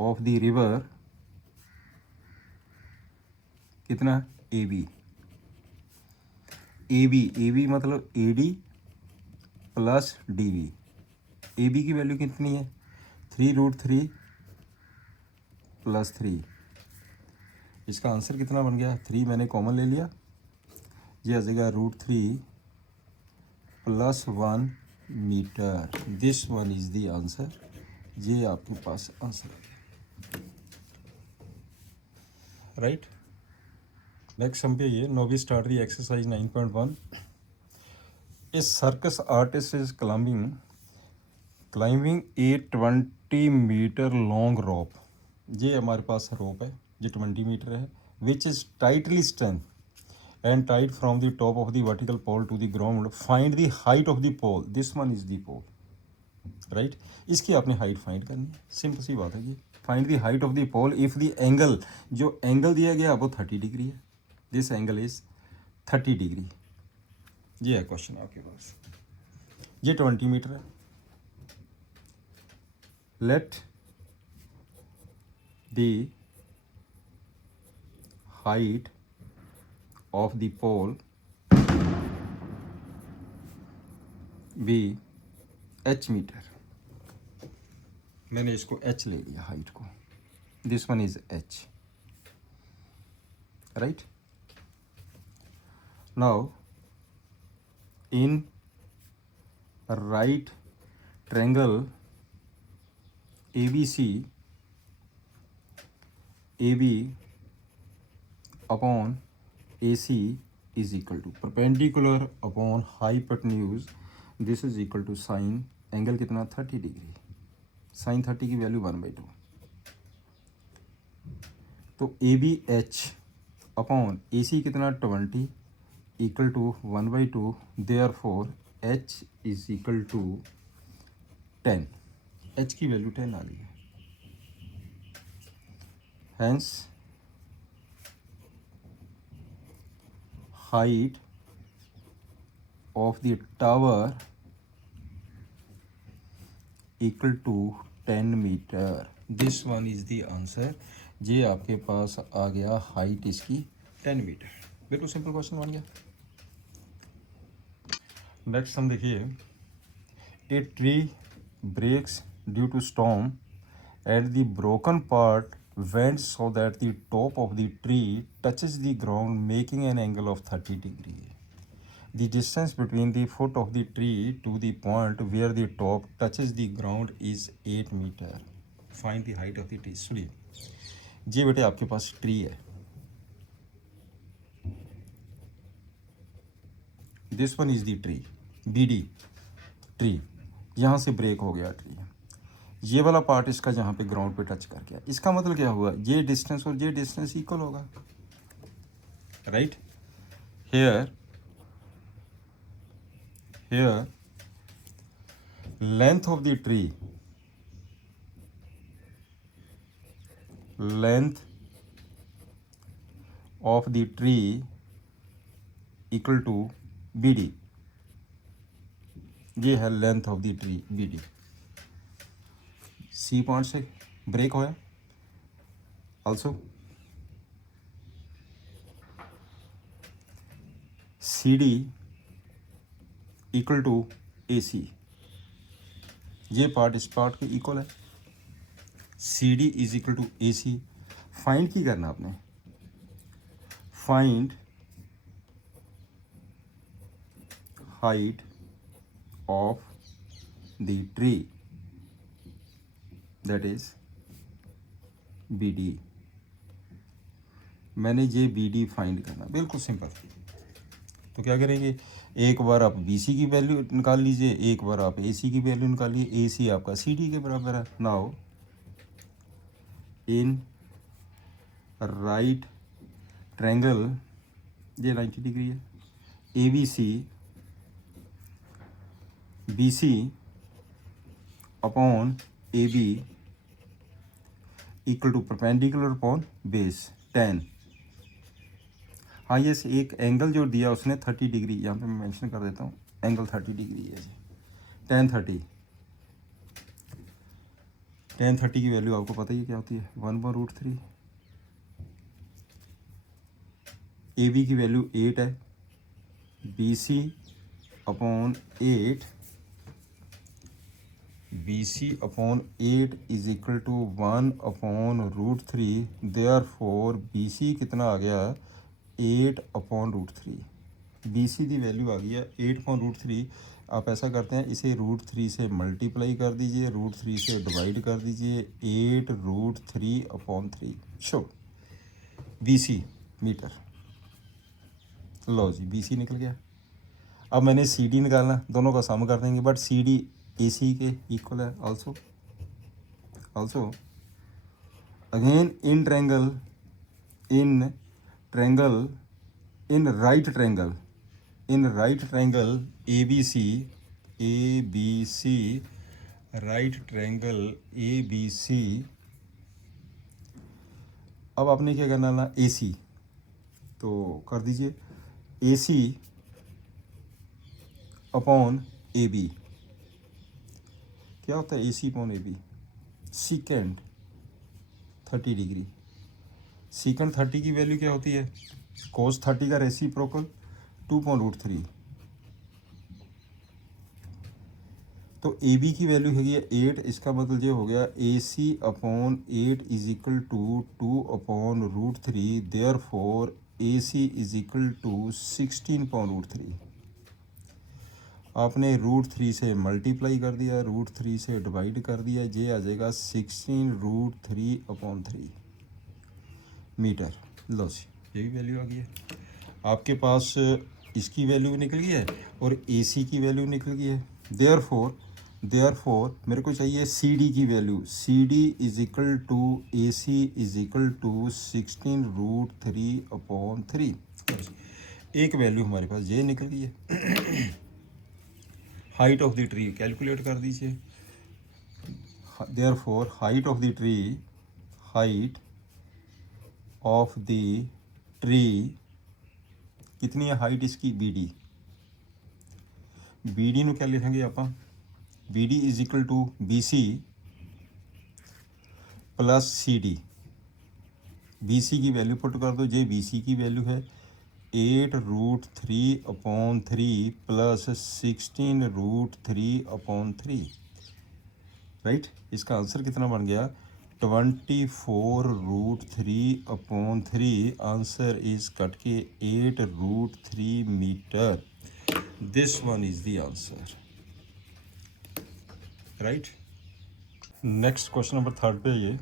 of the river कितना AB मतलब AD प्लस DB। AB की वैल्यू कितनी है 3√3 प्लस 3। इसका आंसर कितना बन गया 3 मैंने कॉमन ले लिया, ये आ जाएगा √3 plus 1 metre. This one is the answer. ये आपके पास आंसर है, राइट। नेक्स्ट हम पे ये now we start the exercise 9.1। A circus artist is climbing a 20 metre long rope. ये हमारे पास रोप है, ये 20 मीटर है, which is tightly stretched and tied from the top of the vertical pole to the ground. Find the height of the pole. This one is the pole, right? इसकी आपने height find करनी है, simple सी बात है ये। Find the height of the pole if the angle, जो angle दिया गया वो 30 डिग्री है। This angle is 30 degree. ये है क्वेश्चन आपके पास। ये 20 मीटर है। Let the height of the pole be h metre. मैंने इसको h ले लिया हाइट को, this one is h, right. Now in right triangle ABC AB upon AC is equal to perpendicular upon hypotenuse, this is equal to sin angle कितना 30 degree. sin 30 की value 1/2। तो ABH upon AC कितना 20 equal to 1/2, therefore H is equal to 10। H की value 10 आ गई है। Hence height of the tower equal to 10 metre. This one is the answer. ये आपके पास आ गया हाइट इसकी 10 मीटर। बिल्कुल सिंपल क्वेश्चन बन गया। नेक्स्ट हम देखिए, a tree breaks due to storm at the broken part bends so that the top of the tree touches the ground, making an angle of 30 degree. The distance between the foot of the tree to the point where the top touches the ground is 8 meter. Find the height of the tree. सुनिए, ये बेटे आपके पास tree है, this one is the tree BD tree. यहाँ से break हो गया tree, ये वाला पार्ट इसका जहाँ पे ग्राउंड पे टच कर गया, इसका मतलब क्या हुआ, ये डिस्टेंस और ये डिस्टेंस इक्वल होगा, right. Here length of the tree, length of the tree equal to B D, ये है length of the tree B D. C point से ब्रेक होया, also C D equal to A C, ये part इस part के equal है, C D is equal to A C. Find की करना आपने, find height of the tree, that is B D. मैंने ये बी डी फाइंड करना, बिल्कुल सिंपल। तो क्या करेंगे, एक बार आप बी सी की वैल्यू निकाल लीजिए, एक बार आप ए सी की वैल्यू निकालिए, ए सी आपका सी डी के बराबर है। नाउ इन राइट ट्रायंगल, ये 90 डिग्री है, A B C upon A B equal to perpendicular upon base 10। हाँ, ये एक एंगल जो दिया उसने 30 डिग्री, यहाँ पे मैं मेंशन कर देता हूँ, एंगल 30 डिग्री है जी। tan 30 की वैल्यू आपको पता ही क्या होती है, 1/√3। ए बी की वैल्यू 8 है, B C upon 8, B C upon 8 is equal to 1/√3। Therefore B C कितना आ गया, 8/√3। बी सी की वैल्यू आ गई है 8/√3। आप ऐसा करते हैं, इसे √3 से मल्टीप्लाई कर दीजिए, √3 से डिवाइड कर दीजिए, 8√3/3। शो बी सी मीटर, लो जी बी सी निकल गया। अब मैंने सी डी निकालना, दोनों का सम कर देंगे, बट सी डी ए सी के इक्वल है। Also again in right triangle A B C, right triangle A B C. अब आपने क्या करना ना, ए सी, तो कर दीजिए ए सी अपॉन ए बी। क्या होता है A C upon A B, secant 30 degree. Secant 30 की वैल्यू क्या होती है, कोस 30 का रेसिप्रोकल 2/√3। तो ए बी की वैल्यू हैगी है 8, इसका मतलब ये हो गया A C upon 8 is equal to 2/√3। Therefore A C is equal to 16/√3। आपने √3 से मल्टीप्लाई कर दिया, √3 से डिवाइड कर दिया, ये आ जाएगा 16√3/3 मीटर। लो जी, ये भी वैल्यू आ गई है आपके पास, इसकी वैल्यू भी निकल गई है और ए सी की वैल्यू निकल गई है। देयरफॉर मेरे को चाहिए सी डी की value, C D is equal to A C is equal to 16√3/3। एक वैल्यू हमारे पास ये निकल गई है। Height of the tree calculate कर दीजिए। Therefore height of the tree कितनी है हाइट इसकी, बी डी ਨੂੰ क्या लिखेंगे आप, B D is equal to B C plus C D. B C की वैल्यू पुट कर दो, जे बी सी की वैल्यू है 8√3/3 प्लस 16√3/3, राइट। इसका आंसर कितना बन गया, 24√3/3। आंसर इज कट के 8√3 metre. This one is the answer, right. Next question number 3 पे ये,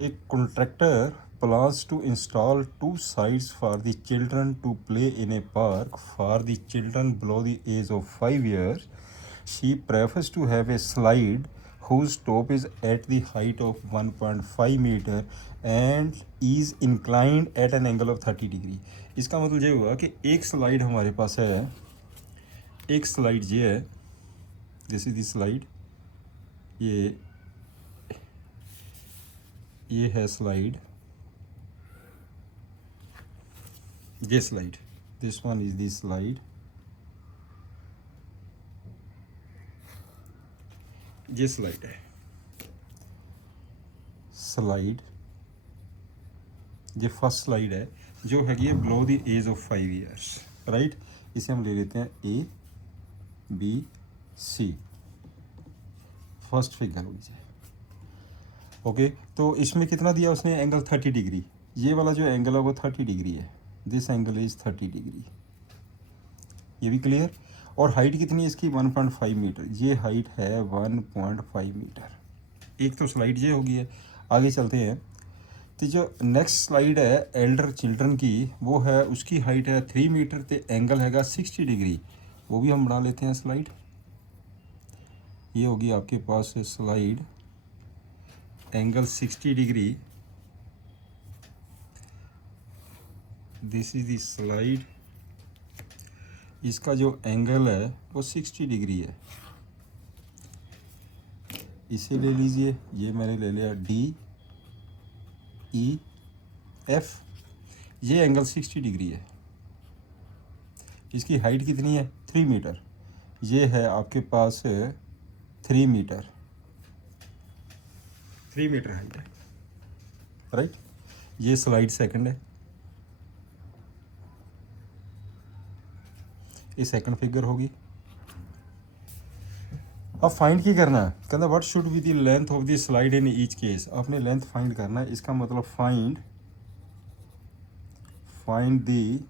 एक contractor plans to install 2 sites for the children to play in a park for the children below the age of 5 years. She prefers to have a slide whose top is at the height of 1.5 meter and is inclined at an angle of 30 degree. इसका मतलब ये हुआ कि एक slide हमारे पास है, एक slide ये है, दिस इज द स्लाइड, ये है स्लाइड, ये slide, this one is the slide, ये स्लाइड है, स्लाइड ये फर्स्ट स्लाइड है जो है ये below the age of 5 years, right. इसे हम ले लेते हैं A B C, first figure हो जाए, ओके। तो इसमें कितना दिया उसने एंगल 30 डिग्री, ये वाला जो एंगल है वो 30 डिग्री है, दिस एंगल इज 30 डिग्री, ये भी क्लियर। और हाइट कितनी है इसकी 1.5 मीटर, ये हाइट है 1.5 मीटर। एक तो स्लाइड ये होगी है, आगे चलते हैं। तो जो नेक्स्ट स्लाइड है एल्डर चिल्ड्रन की, वो है उसकी हाइट है 3 मीटर तो एंगल हैगा 60 डिग्री, वो भी हम बना लेते हैं स्लाइड। ये होगी आपके पास slide angle 60 degree, this is the slide, इसका जो एंगल है वो 60 डिग्री है। इसे ले लीजिए, ये मैंने ले लिया डी ई एफ, ये एंगल 60 डिग्री है, इसकी हाइट कितनी है 3 मीटर, ये है आपके पास 3 मीटर, 3 मीटर हाइट है, राइट। ये स्लाइड सेकंड है, ये सेकंड फिगर होगी। अब फाइंड की करना है, कहना what should be the length of the slide in each case, आपने लेंथ फाइंड करना है। इसका मतलब find the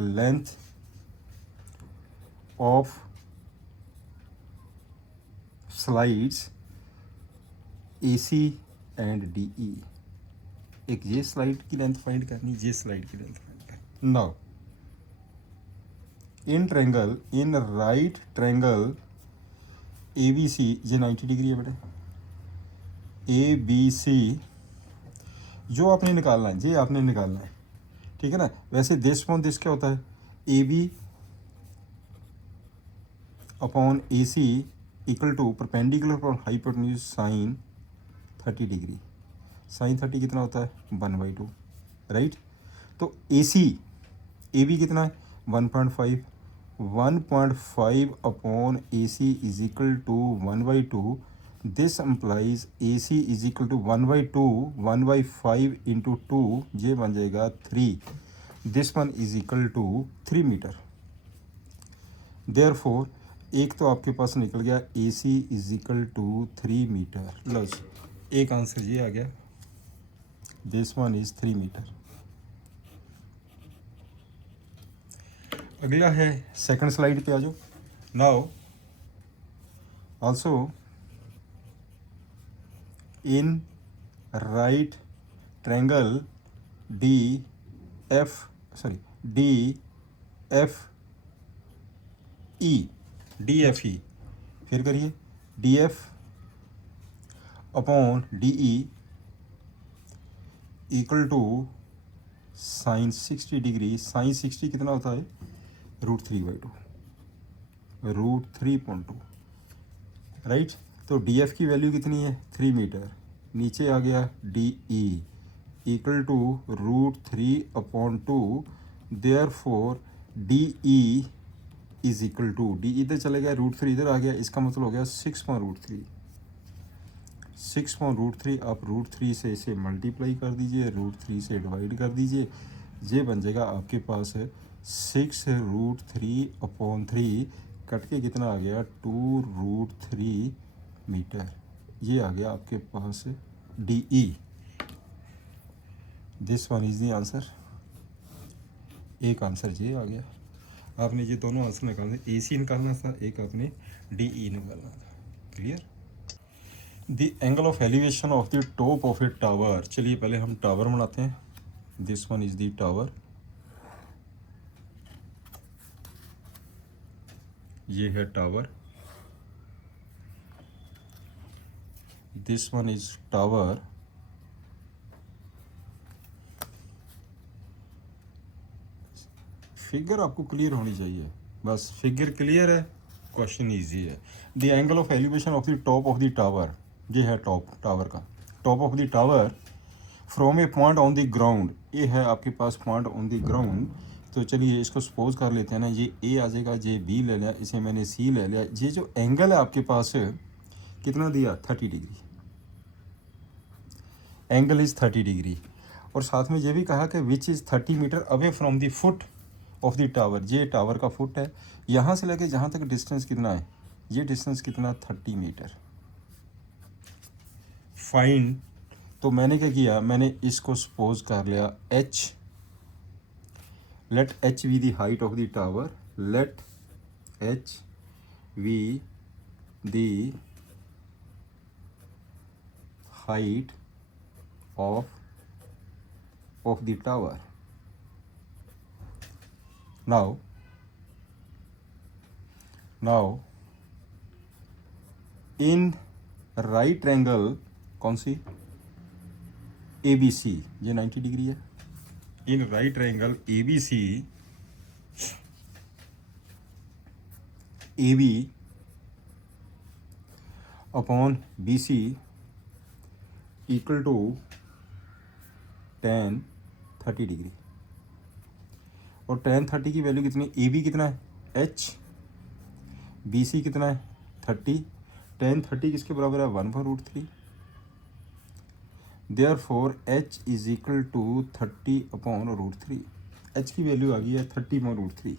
length of slides AC and DE। एक ये स्लाइड की लेंथ फाइंड करनी, ये स्लाइड की लेंथ फाइंड करनी। Now in triangle, in right triangle ABC, ये 90 डिग्री है बेटे, ABC जो आपने निकालना है, ये आपने निकालना है, ठीक है ना। वैसे दिस अपॉन दिस क्या होता है, AB upon AC equal to perpendicular upon hypotenuse sine 30 degree, sine 30 कितना होता है 1/2, राइट। तो AB कितना है 1.5, 1.5 upon AC is equal to 1/2, this implies AC is equal to 1/2, 1/5 into 2, ये बन जाएगा 3, this one is equal to 3 metre. Therefore एक तो आपके पास निकल गया AC is equal to 3 metre, लो एक आंसर ये आ गया, दिस वन इज 3 मीटर। अगला है सेकंड स्लाइड पे आ जाओ। Now also in right triangle DFE, फिर करिए DF upon DE equal to sine 60 degree, sine 60 कितना होता है √3/2, √3.2, राइट। तो DF की वैल्यू कितनी है 3 मीटर, नीचे आ गया DE equal to √3/2, therefore DE is equal to, D इधर चले गया, √3 इधर आ गया, इसका मतलब हो गया 6/√3, 6/√3। आप √3 से इसे मल्टीप्लाई कर दीजिए, √3 से डिवाइड कर दीजिए, ये बन जाएगा आपके पास 6√3/3, कट के कितना आ गया 2√3 मीटर, ये आ गया आपके पास DE। This one is the answer, एक आंसर ये आ गया। आपने ये दोनों आंसर निकालने, AC निकालना था, एक आपने DE निकालना था, clear. The angle of elevation of the top of A tower, चलिए पहले हम टावर बनाते हैं, this one is the tower, ये है tower, this one is tower, figure आपको क्लियर होनी चाहिए, बस फिगर क्लियर है, क्वेश्चन इजी है। The angle of elevation of the top of the tower, ये है टॉप टावर का, top of the tower from a point on the ground, ये है आपके पास पॉइंट ऑन द ग्राउंड। तो चलिए इसको सपोज कर लेते हैं ना, ये ए आ जाएगा, ये बी ले लिया, इसे मैंने सी ले लिया। ये जो एंगल है आपके पास कितना दिया, 30 डिग्री, एंगल इज़ 30 डिग्री। और साथ में ये भी कहा कि which is 30 metre away from the foot of the tower, ये टावर का फुट है, यहाँ से लेके जहाँ तक डिस्टेंस कितना है, ये डिस्टेंस कितना, 30 मीटर। फाइन, तो मैंने क्या किया, मैंने इसको सपोज कर लिया h, let h be the height of the tower, let h be the height of the tower. Now in right triangle कौन सी, ABC, ये 90 डिग्री है। In right triangle ABC, AB upon BC equal to tan 30 degree. और tan 30 की value कितनी, AB कितना है, H, BC कितना है 30, tan 30 किसके बराबर है, 1/√3। Therefore H is equal to 30/√3, H की वैल्यू आ गई है 30/√3,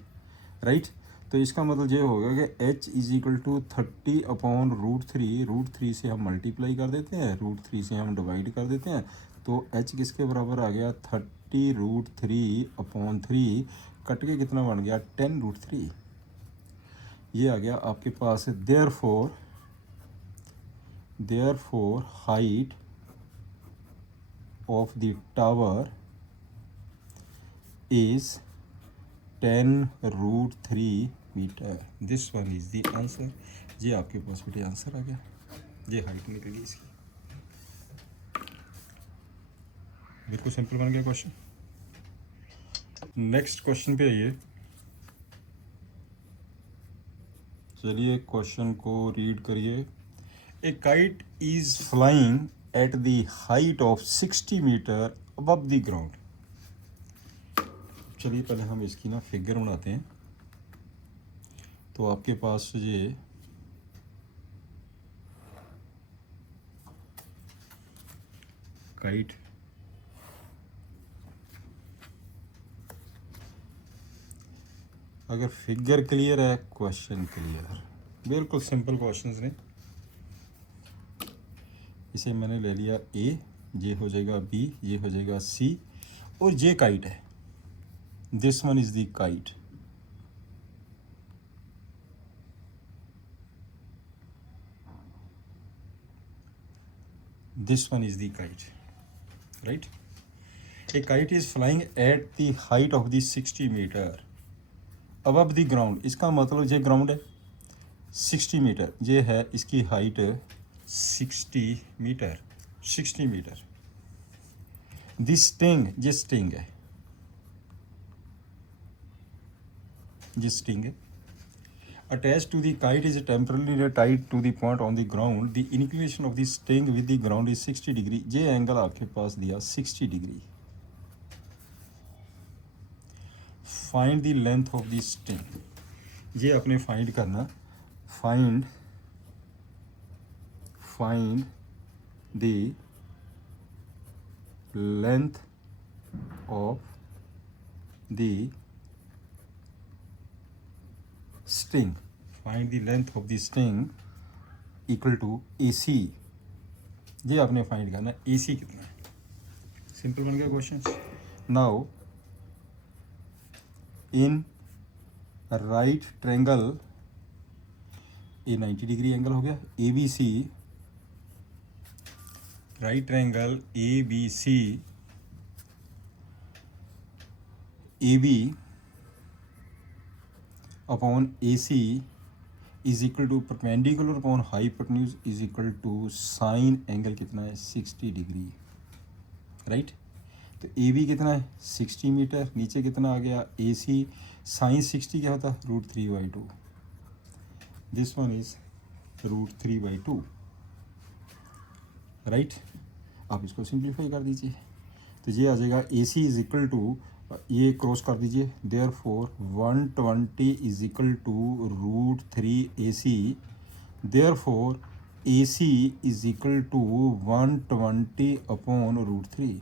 राइट। तो इसका मतलब ये होगा कि H इज इक्वल टू 30/√3, √3 से हम मल्टीप्लाई कर देते हैं, √3 से हम डिवाइड कर देते हैं, तो H किसके बराबर आ गया, 30√3/3, कट के कितना बन गया, 10√3। ये आ गया आपके पास। Therefore height of the tower is 10√3 metre. This one is the answer. ये आपके पास बेटे आंसर आ गया, ये हाइट निकल गई इसकी। बिल्कुल सिंपल बन गया क्वेश्चन। नेक्स्ट क्वेश्चन पे आइए। चलिए क्वेश्चन को रीड करिए। A kite is flying at the height of 60 metre above the ground. चलिए पहले हम इसकी ना फिगर बनाते हैं। तो आपके पास ये काइट अगर फिगर क्लियर है, क्वेश्चन क्लियर, बिल्कुल सिंपल क्वेश्चंस ने। इसे मैंने ले लिया ए, ये हो जाएगा बी, ये हो जाएगा सी, और ये काइट है। This one is the kite. This one is the kite, right. A kite is flying at the height of the 60 metre above the ground. इसका मतलब ये ग्राउंड है 60 मीटर, ये है इसकी height 60 metre. 60 metre. This string, ये string है, ये स्टिंग है। Attach to the kite is temporarily tied to the point on the ground. The inclination of the string with the ground is 60 degree. ये angle आपके पास दिया 60 degree. Find the length of the string. ये आपने find करना। Find the length of the string. Find the length of the sting equal to AC। ये आपने find करना AC कितना है। सिंपल बन गया question. Now in right triangle, ये 90 डिग्री एंगल हो गया, ABC, right triangle ABC, AB upon AC is equal to perpendicular upon hypotenuse is equal to sine angle कितना है 60 डिग्री, राइट। तो ए बी कितना है 60 मीटर, नीचे कितना आ गया ए सी, साइन 60 क्या होता है √3/2, दिस वन इज √3/2, राइट। आप इसको सिंप्लीफाई कर दीजिए तो ये आ जाएगा A C is equal to, ये क्रॉस कर दीजिए, therefore 120 is equal to √3 AC, therefore A C is equal to 120 upon √3।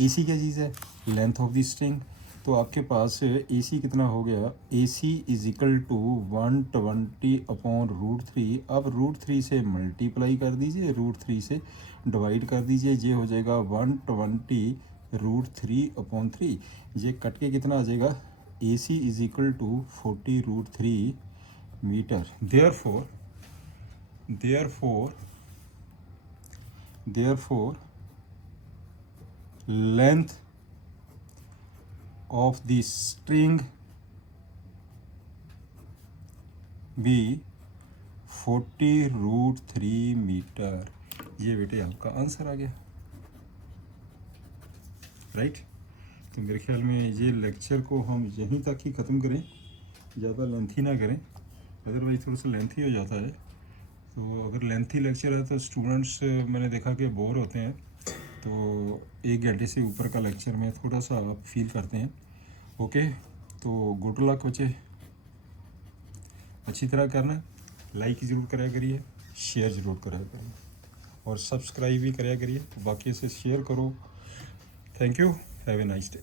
A C क्या चीज़ है, लेंथ ऑफ द स्ट्रिंग। तो आपके पास ए सी कितना हो गया, A C is equal to 120 upon √3। अब √3 से मल्टीप्लाई कर दीजिए, √3 से डिवाइड कर दीजिए, ये हो जाएगा 120 √3/3। ये कट के कितना आ जाएगा, A C is equal to 40 √3 metre. Therefore length of the string भी 40 √3 मीटर। ये बेटे आपका आंसर आ गया, राइट। तो मेरे ख्याल में ये लेक्चर को हम यहीं तक ही ख़त्म करें, ज़्यादा लेंथी ना करें, अदरवाइज थोड़ा सा लेंथी हो जाता है। तो अगर लेंथी लेक्चर है तो स्टूडेंट्स मैंने देखा कि बोर होते हैं, तो 1 घंटे से ऊपर का लेक्चर में थोड़ा सा आप फील करते हैं। ओके, तो गुड लक बच्चे, अच्छी तरह करना, लाइक ज़रूर कराया करिए, शेयर ज़रूर कराया करिए और सब्सक्राइब भी कराया करिए, बाकी से शेयर करो। Thank you, have a nice day.